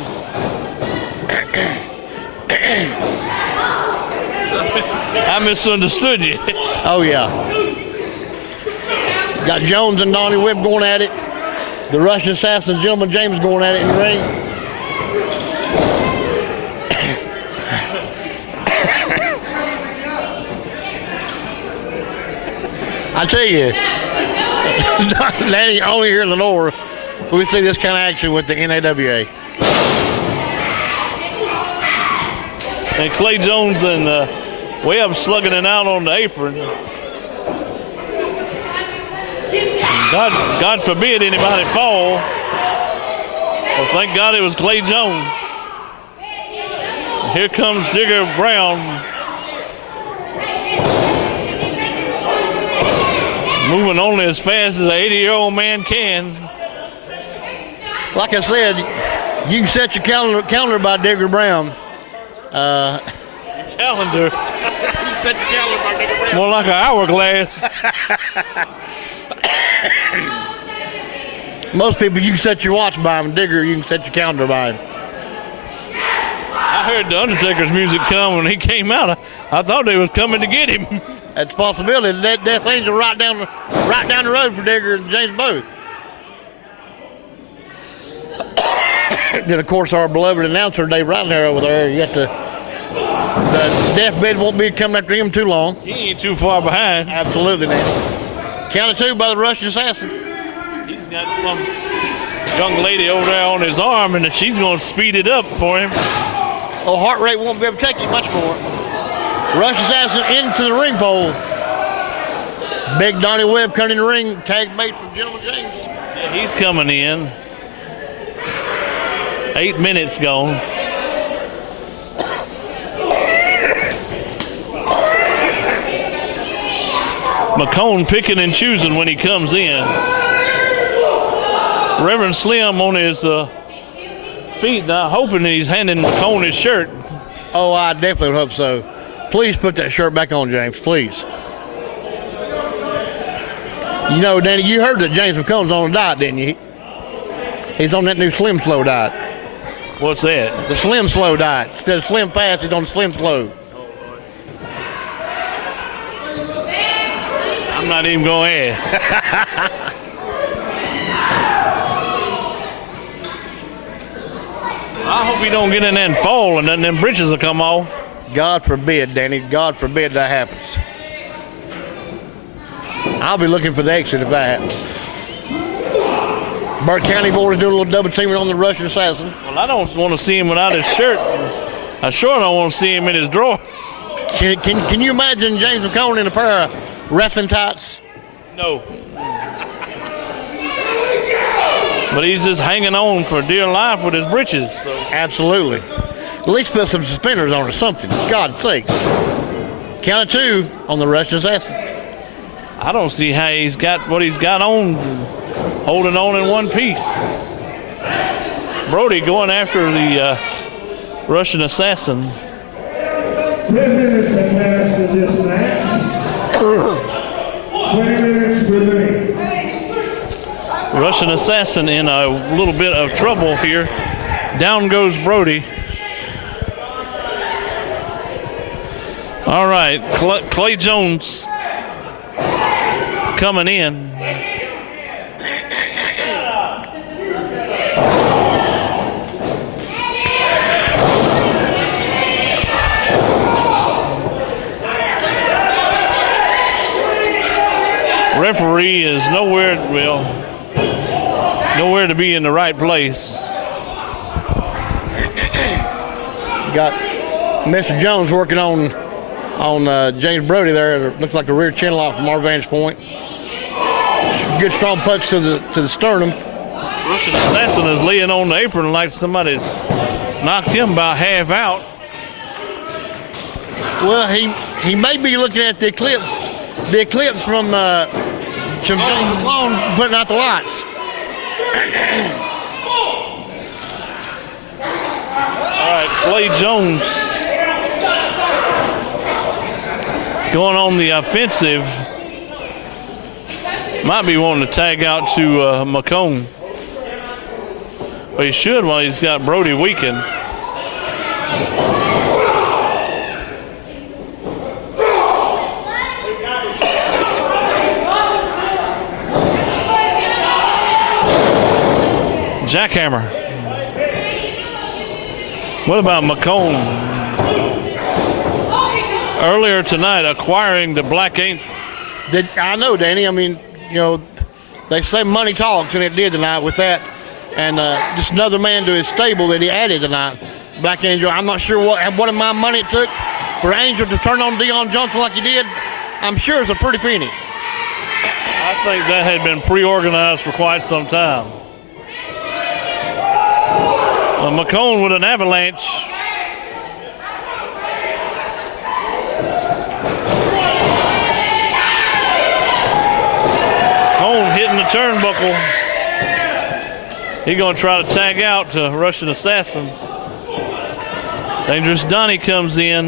I misunderstood you. Oh yeah. Got Jones and Donnie Webb going at it. The Russian Assassin, Gentleman James, going at it in the ring. I tell you, Danny, only here in Lenoir, we see this kind of action with the NAWA. And Clay Jones and Webb slugging it out on the apron. God forbid anybody fall. Well, thank God it was Clay Jones. Here comes Digger Brown. Moving only as fast as an 80-year-old man can. Like I said, you can set your calendar by Digger Brown. Calendar. You can set your calendar by Digger Brown. More like an hourglass. Most people, you can set your watch by him. Digger, you can set your calendar by him. I heard the Undertaker's music come when he came out. I thought they was coming to get him. That's a possibility. That Death Angel right down the road for Digger and James both. Then of course our beloved announcer Dave Ridner over there. You got the deathbed won't be coming after him too long. He ain't too far behind. Absolutely, man. Count of 2 by the Russian Assassin. He's got some young lady over there on his arm, and she's going to speed it up for him. Oh, heart rate won't be able to take it much more. Russian Assassin into the ring pole. Big Donnie Webb coming in the ring. Tag mate from Gentleman James. Yeah, he's coming in. 8 minutes gone. McCone picking and choosing when he comes in. Reverend Slim on his feet now, hoping he's handing McCone his shirt. Oh, I definitely would hope so. Please put that shirt back on, James, please. You know, Danny, you heard that James McCone's on a diet, didn't you? He's on that new Slim Slow diet. What's that? The Slim Slow diet. Instead of Slim Fast, he's on Slim Slow. I'm not even going to ask. I hope he don't get in there and fall and then them britches will come off. God forbid, Danny. God forbid that happens. I'll be looking for the exit if that happens. Burke County boys doing a little double teaming on the Russian Assassin. Well, I don't want to see him without his shirt. I sure don't want to see him in his drawer. Can you imagine James McCone in a pair of wrestling tights? No. But he's just hanging on for dear life with his britches. So. Absolutely. At least put some suspenders on or something. God's sakes. Count of 2 on the Russian Assassin. I don't see how he's got what he's got on, holding on in one piece. Brody going after the Russian Assassin. 10 minutes have passed in this match. 20 minutes remaining. Russian Assassin in a little bit of trouble here. Down goes Brody. All right, Clay Jones coming in. Referee is nowhere to be in the right place. Got Mr. Jones working on James Brody there. It looks like a rear chin lock from our vantage point. Good strong punch to the sternum. Russian Assassin is laying on the apron like somebody's knocked him about half out. Well, he may be looking at the eclipse from James McCone putting out the lights. All right, Clay Jones going on the offensive. Might be wanting to tag out to McCone. But he should while he's got Brody weakened. Jackhammer. What about McCone? Earlier tonight, acquiring the Black Angel. I know, Danny. I mean, you know, they say money talks, and it did tonight with that. And just another man to his stable that he added tonight. Black Angel. I'm not sure what amount of money it took for Angel to turn on Dion Johnson like he did. I'm sure it's a pretty penny. I think that had been pre-organized for quite some time. McCone with an avalanche. McCone hitting the turnbuckle. He's going to try to tag out to Russian Assassin. Dangerous Donnie comes in.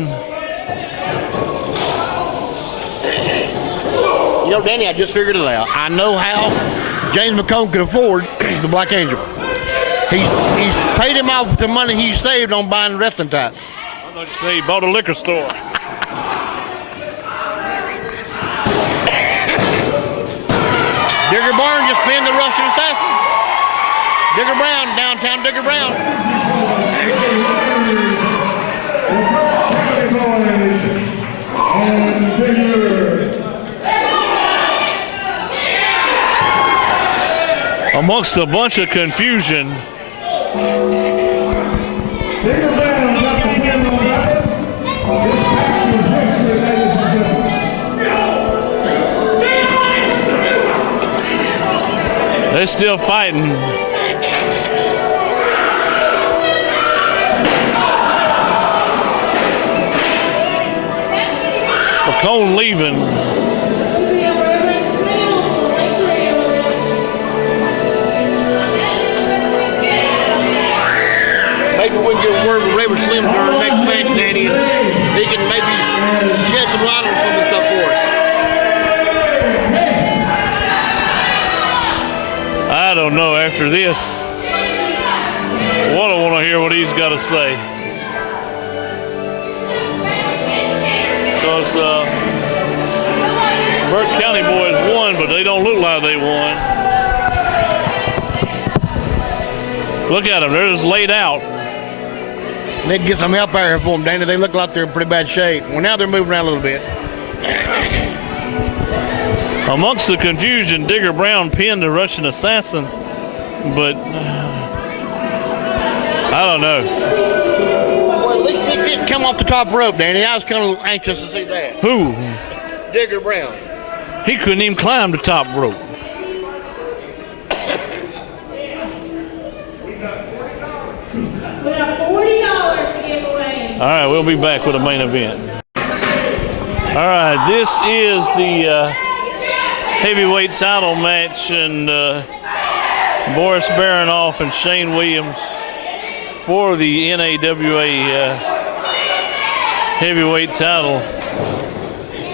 You know, Danny, I just figured it out. I know how James McCone could afford the Black Angel. He's paid him off with the money he saved on buying wrestling tights. I thought you said he bought a liquor store. Digger Barnes just pinned the Russian assassin. Digger Brown, downtown Digger Brown. And Digger. Amongst a bunch of confusion, Digger Brown got the win on that. This match is history, ladies and gentlemen. they're still fighting. McCone leaving. Olivia Reverend Snell, angry over this. Maybe we can get a word with Raven Slim during the next match, Danny. And he can maybe shed some light on some of the stuff for us. I don't know after this. What I want to hear what he's got to say. Because Burke County boys won, but they don't look like they won. Look at them, they're just laid out. Need to get some help out here for them, Danny. They look like they're in pretty bad shape. Well, now they're moving around a little bit. Amongst the confusion, Digger Brown pinned the Russian assassin, but I don't know. Well, at least he didn't come off the top rope, Danny. I was kind of anxious to see that. Who? Digger Brown. He couldn't even climb the top rope. We got $40 to give away. All right, we'll be back with a main event. All right, this is the heavyweight title match, and Boris Baronoff and Shane Williams for the NAWA heavyweight title.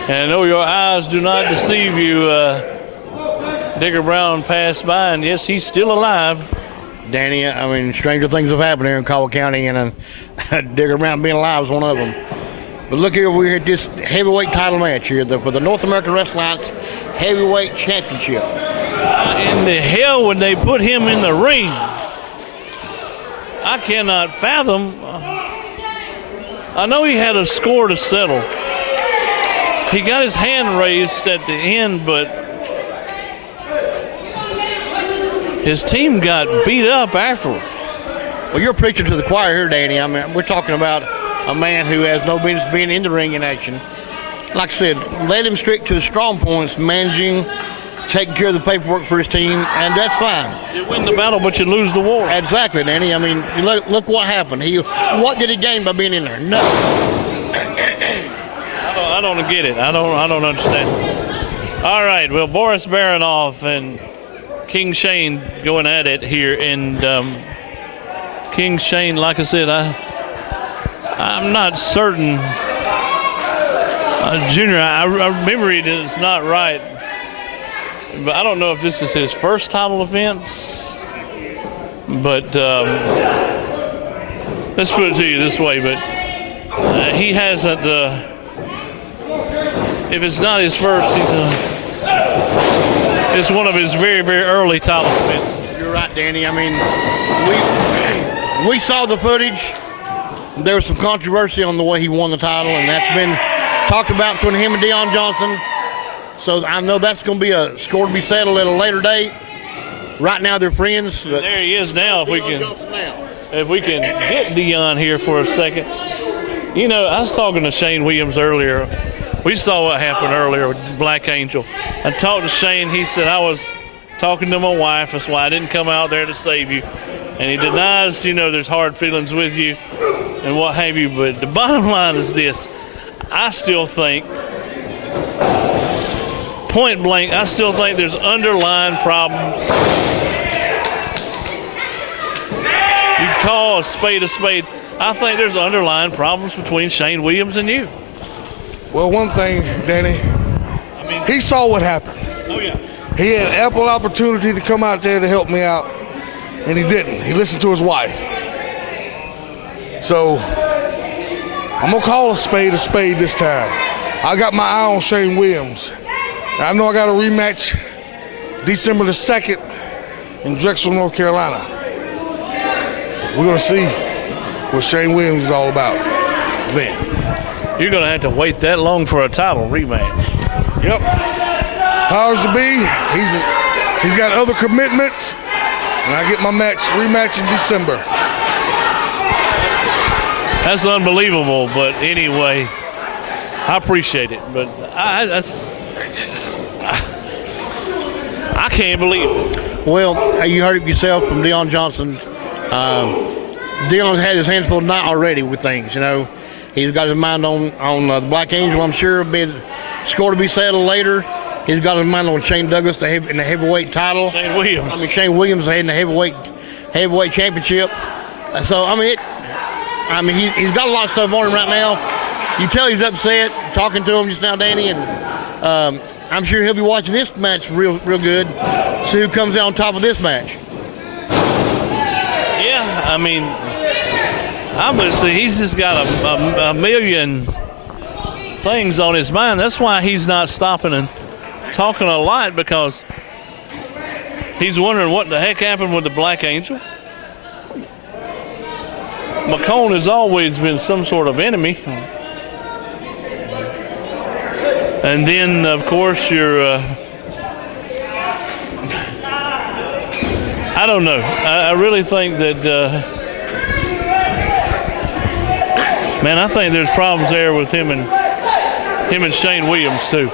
And I know your eyes do not deceive you. Digger Brown passed by, and yes, he's still alive. Danny, I mean, stranger things have happened here in Caldwell County, and Digger Brown being alive is one of them. But look here, we're at this heavyweight title match here for the North American Wrestling Alliance Heavyweight Championship. In the hell when they put him in the ring? I cannot fathom. I know he had a score to settle. He got his hand raised at the end, but his team got beat up afterward. Well, you're preaching to the choir here, Danny. I mean, we're talking about a man who has no business being in the ring in action. Like I said, let him stick to his strong points, managing, taking care of the paperwork for his team, and that's fine. You win the battle, but you lose the war. Exactly, Danny. I mean, look what happened. What did he gain by being in there? Nothing. I don't get it. I don't understand. All right, well, Boris Baronoff and King Shane going at it here, and King Shane, like I said, I'm not certain. Junior, I remember it is not right, but I don't know if this is his first title defense. But let's put it to you this way, but he hasn't. If it's not his first, it's one of his very, very early title defenses. You're right, Danny. I mean, we saw the footage. There was some controversy on the way he won the title, and that's been talked about between him and Deion Johnson. So I know that's going to be a score to be settled at a later date. Right now they're friends. But there he is now. If we can get Deion here for a second. You know, I was talking to Shane Williams earlier. We saw what happened earlier with Black Angel. I talked to Shane. He said, I was talking to my wife. That's why I didn't come out there to save you. And he denies, there's hard feelings with you and what have you. But the bottom line is this. I still think, point blank, I still think there's underlying problems. You call a spade a spade. I think there's underlying problems between Shane Williams and you. Well, one thing, Danny, he saw what happened. Oh, yeah. He had ample opportunity to come out there to help me out. and he didn't. He listened to his wife. So I'm gonna call a spade this time. I got my eye on Shane Williams. I know I got a rematch December the 2nd in Drexel, North Carolina. We're gonna see what Shane Williams is all about then. You're going to have to wait that long for a title rematch. Yep. Powers to be. He's got other commitments, and I get my rematch in December. That's unbelievable, but anyway, I appreciate it. But I can't believe it. Well, you heard it yourself from Deion Johnson. Deion had his hands full tonight already with things, you know. He's got his mind on the Black Angel, I'm sure. Score to be settled later. He's got his mind on Shane Douglas in the heavyweight title. Shane Williams. Shane Williams in the heavyweight championship. So, he's got a lot of stuff on him right now. You tell he's upset, talking to him just now, Danny, and I'm sure he'll be watching this match real good. See who comes out on top of this match. Yeah, obviously he's just got a million things on his mind. That's why he's not stopping and talking a lot, because he's wondering what the heck happened with the Black Angel. McCone has always been some sort of enemy. And then, of course, you're... I don't know. I really think that... man, I think there's problems there with him and Shane Williams, too.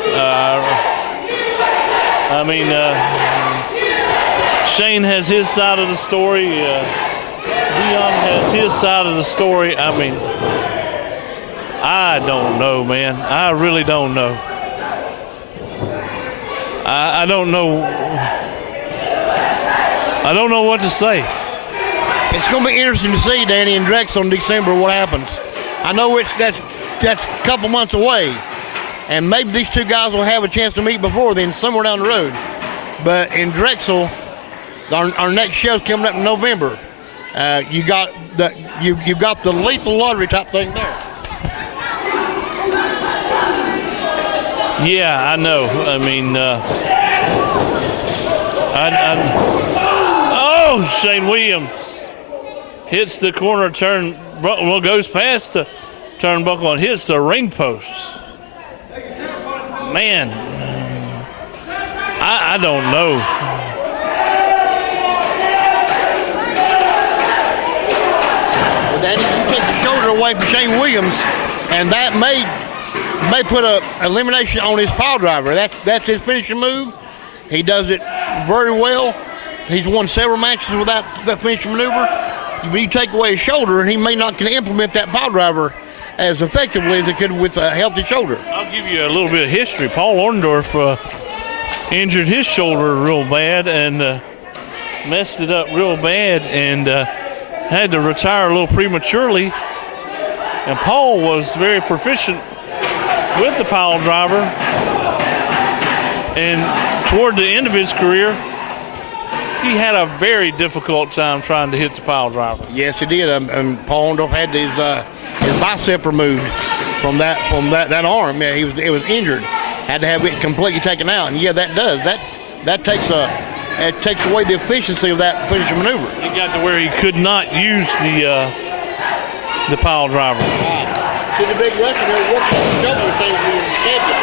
Shane has his side of the story. Deion has his side of the story. I don't know, man. I really don't know. I don't know. I don't know what to say. It's going to be interesting to see, Danny, in Drexel in December what happens. I know that's a couple months away, and maybe these two guys will have a chance to meet before then, somewhere down the road. But in Drexel, our next show's coming up in November. You got the lethal lottery type thing there. Yeah, I know. Shane Williams hits the corner turn. Well, goes past the turnbuckle and hits the ring post. Man, I don't know. Well, Danny, you take the shoulder away from Shane Williams, and that may put a elimination on his pile driver. That's his finishing move. He does it very well. He's won several matches with that finishing maneuver. You take away his shoulder, and he may not can implement that pile driver as effectively as he could with a healthy shoulder. I'll give you a little bit of history. Paul Orndorff injured his shoulder real bad and messed it up real bad and had to retire a little prematurely. And Paul was very proficient with the pile driver. And toward the end of his career, he had a very difficult time trying to hit the pile driver. Yes, he did. Paul Orndorff had his bicep removed from that arm. Yeah, it was injured. Had to have it completely taken out. And yeah, that takes away the efficiency of that finishing maneuver. It got to where he could not use the pile driver. See the big wrestler there working on the shoulder thing for the champion.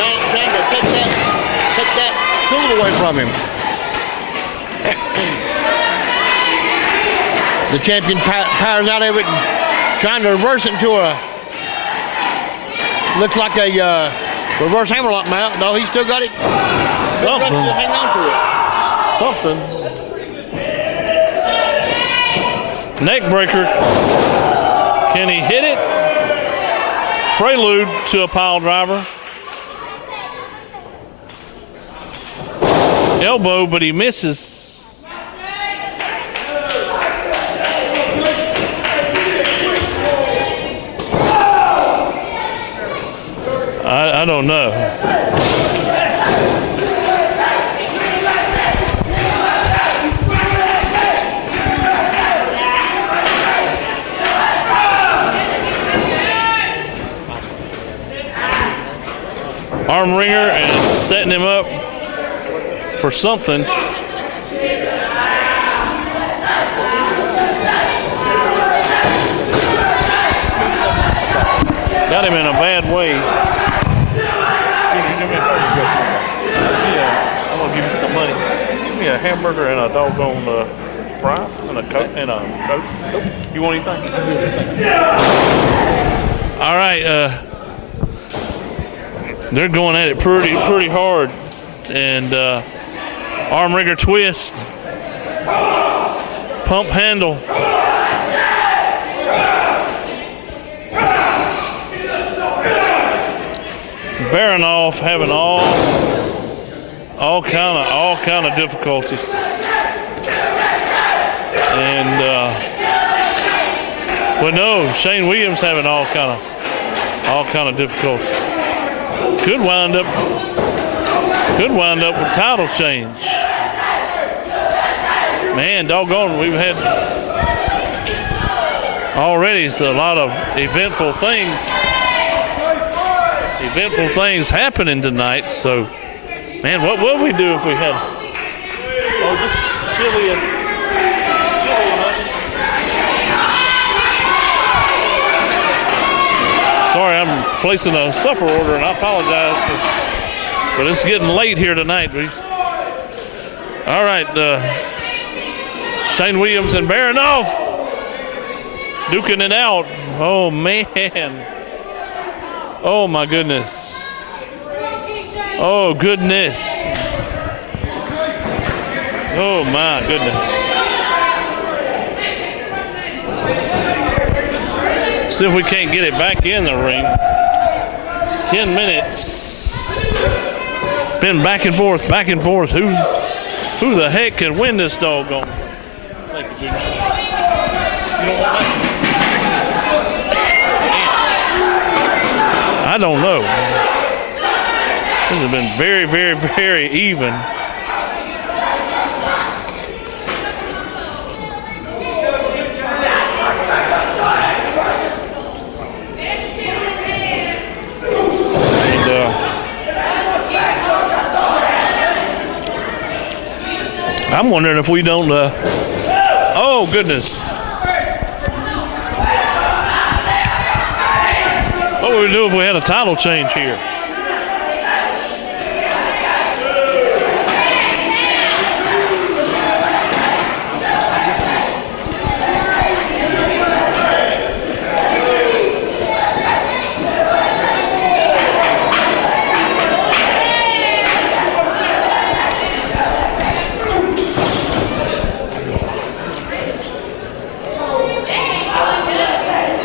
Trying to take that tool away from him. The champion powers out of it and trying to reverse it into looks like a reverse hammerlock mount. No, he still got it. Something. Still hanging on to it. Something. Neck breaker. Can he hit it? Prelude to a pile driver. Elbow, but he misses. I don't know. arm wringer and setting him up for something. Got him in a bad way. I'm gonna give you some money. Give me a hamburger and a doggone fries and a Coke. Nope. You want anything? All right. They're going at it pretty hard, and arm wringer twist, pump handle. Baranoff having all kind of difficulties, and well, no, Shane Williams having all kind of difficulties. Could wind up with title change. Man, doggone, we've had already a lot of eventful things happening tonight. So, man, what would we do if we had just chili and onion? Sorry, I'm placing a supper order, and I apologize but it's getting late here tonight. All right, Shane Williams and Baranoff duking it out. Oh man. Oh my goodness. Oh goodness. Oh my goodness. See if we can't get it back in the ring. 10 minutes. Been back and forth. Who the heck can win this doggone? Thank you, Junior. You don't want that? I don't know. This has been very, very, very even. I'm wondering if we don't, oh goodness. What would we do if we had a title change here?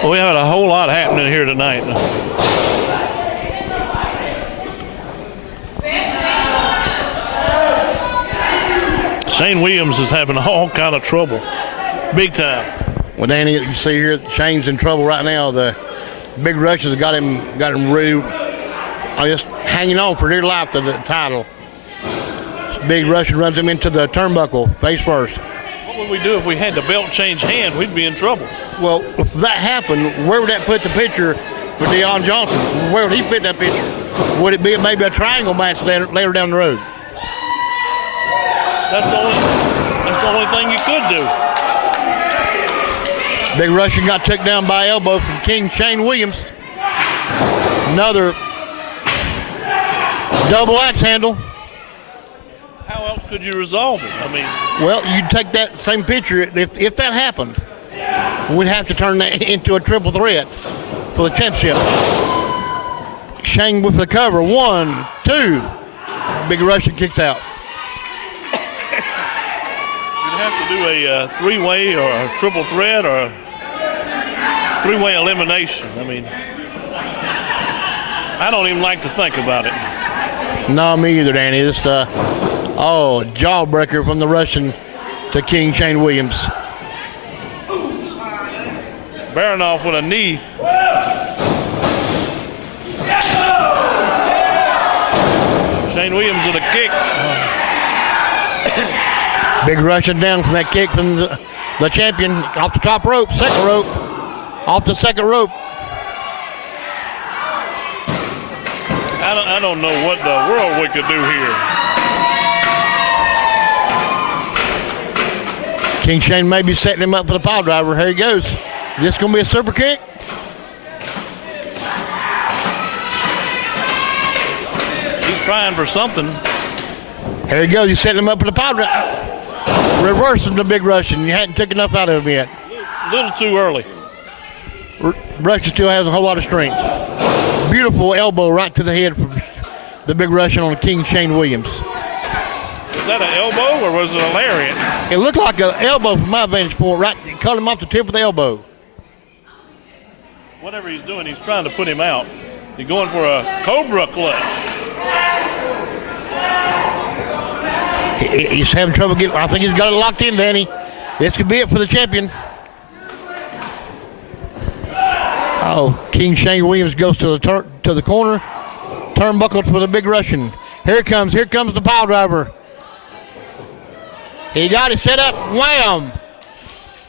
We had a whole lot happening here tonight. Shane Williams is having all kind of trouble, big time. Well, Danny, you see here, Shane's in trouble right now. The big Russians got him really just hanging on for dear life to the title. Big Russian runs him into the turnbuckle, face first. What would we do if we had the belt change hand? We'd be in trouble. Well, if that happened, where would that put the picture for Deion Johnson? Where would he fit that picture? Would it be maybe a triangle match later down the road? That's the only thing you could do. Big Russian got took down by elbow from King Shane Williams. Another double axe handle. How else could you resolve it? I mean, well, you'd take that same picture. If that happened, we'd have to turn that into a triple threat for the championship. Shane with the cover. 1, 2. Big Russian kicks out. you'd have to do a three-way or a triple threat or a three-way elimination. I mean, I don't even like to think about it. No, me either, Danny. This jawbreaker from the Russian to King Shane Williams. Baranoff with a knee. Shane Williams with a kick. Big Russian down from that kick from the champion off the top rope, second rope, off the second rope. I don't know what the world we could do here. King Shane may be setting him up for the pile driver. Here he goes. Is this going to be a super kick? He's trying for something. Here he goes. He's setting him up for the pile driver. Reversing the big Russian. You hadn't took enough out of him yet. A little too early. Russian still has a whole lot of strength. Beautiful elbow right to the head from the big Russian on King Shane Williams. Was that an elbow or was it a lariat? It looked like an elbow from my vantage point. Right, it cut him off the tip of the elbow. Whatever he's doing, he's trying to put him out. He's going for a cobra clutch. He's having trouble getting. I think he's got it locked in, Danny. This could be it for the champion. Oh, King Shane Williams goes to the corner. Turnbuckle for the big Russian. Here comes the pile driver. He got it set up. Wham!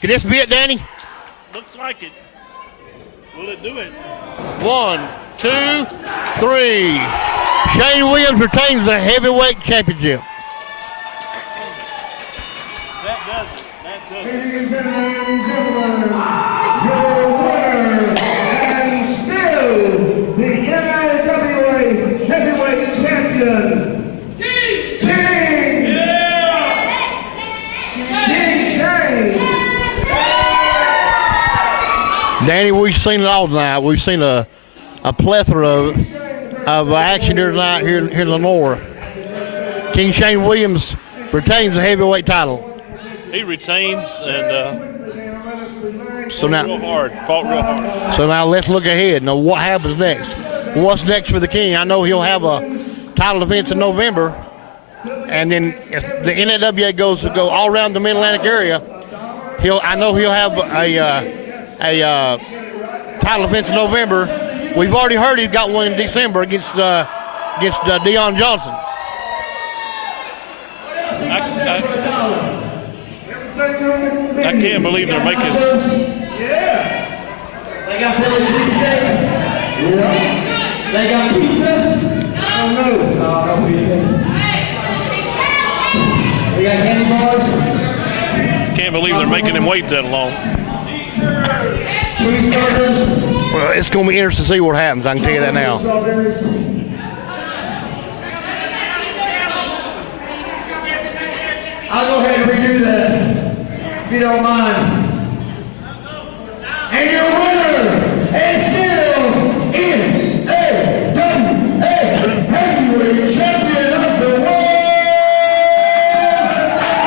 Could this be it, Danny? Looks like it. Will it do it? 1, 2, 3. Shane Williams retains the heavyweight championship. That does it. That does it. Ladies and gentlemen, your winner and still the NAWA heavyweight champion, King Shane. Danny, we've seen it all tonight. We've seen a plethora of action here tonight here in Lenoir. King Shane Williams retains the heavyweight title. He retains and Fought real hard. So now let's look ahead. Now what happens next? What's next for the King? I know he'll have a title defense in November, and then if the NAWA goes to go all around the Mid-Atlantic area, I know he'll have a title defense in November. We've already heard he's got one in December against Dion Johnson. I can't believe they're making. They got Philly cheesesteak. Yeah. They got pizza. Oh no. No pizza. They got candy bars. Can't believe they're making him wait that long. Cheeseburgers. Well, it's going to be interesting to see what happens. I can tell you that now. Strawberries. I'll go ahead and redo that, if you don't mind. And your winner, and still NAWA heavyweight champion of the world,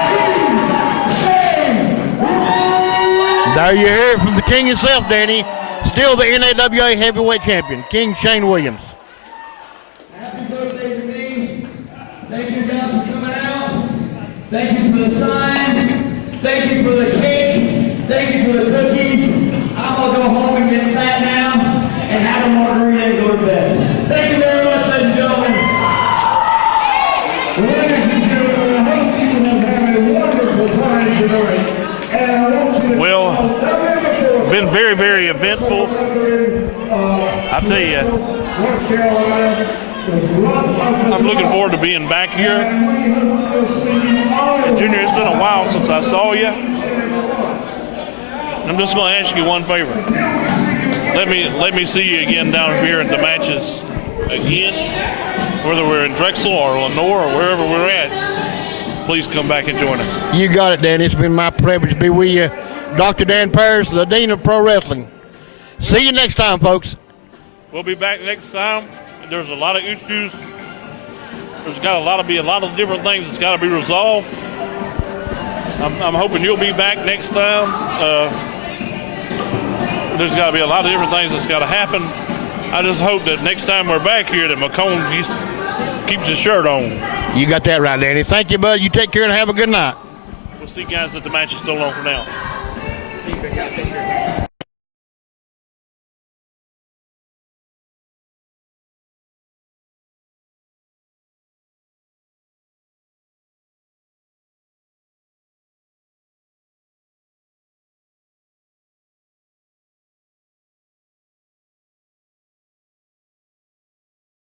King Shane Williams. There you hear it from the King himself, Danny. Still the NAWA heavyweight champion, King Shane Williams. Happy birthday to me. Thank you guys for coming out. Thank you for the sign. Thank you for the cake. Thank you for the cookies. I'm going to go home and get fat now and have a margarita and go to bed. Thank you very much, ladies and gentlemen. Ladies and gentlemen, I hope you have had a wonderful time tonight. And I want you to Been very, very eventful. I tell you, North Carolina. I'm looking forward to being back here. And Junior, it's been a while since I saw you. I'm just going to ask you one favor. Let me see you again down here at the matches again, whether we're in Drexel or Lenoir or wherever we're at. Please come back and join us. You got it, Dan. It's been my privilege to be with you. Dr. Dan Parrish, the Dean of Pro Wrestling. See you next time, folks. We'll be back next time. There's a lot of issues. There's got to be a lot of different things that's got to be resolved. I'm hoping you'll be back next time. There's got to be a lot of different things that's got to happen. I just hope that next time we're back here that McCone keeps his shirt on. You got that right, Danny. Thank you, bud. You take care and have a good night. We'll see you guys at the match. It's so long for now.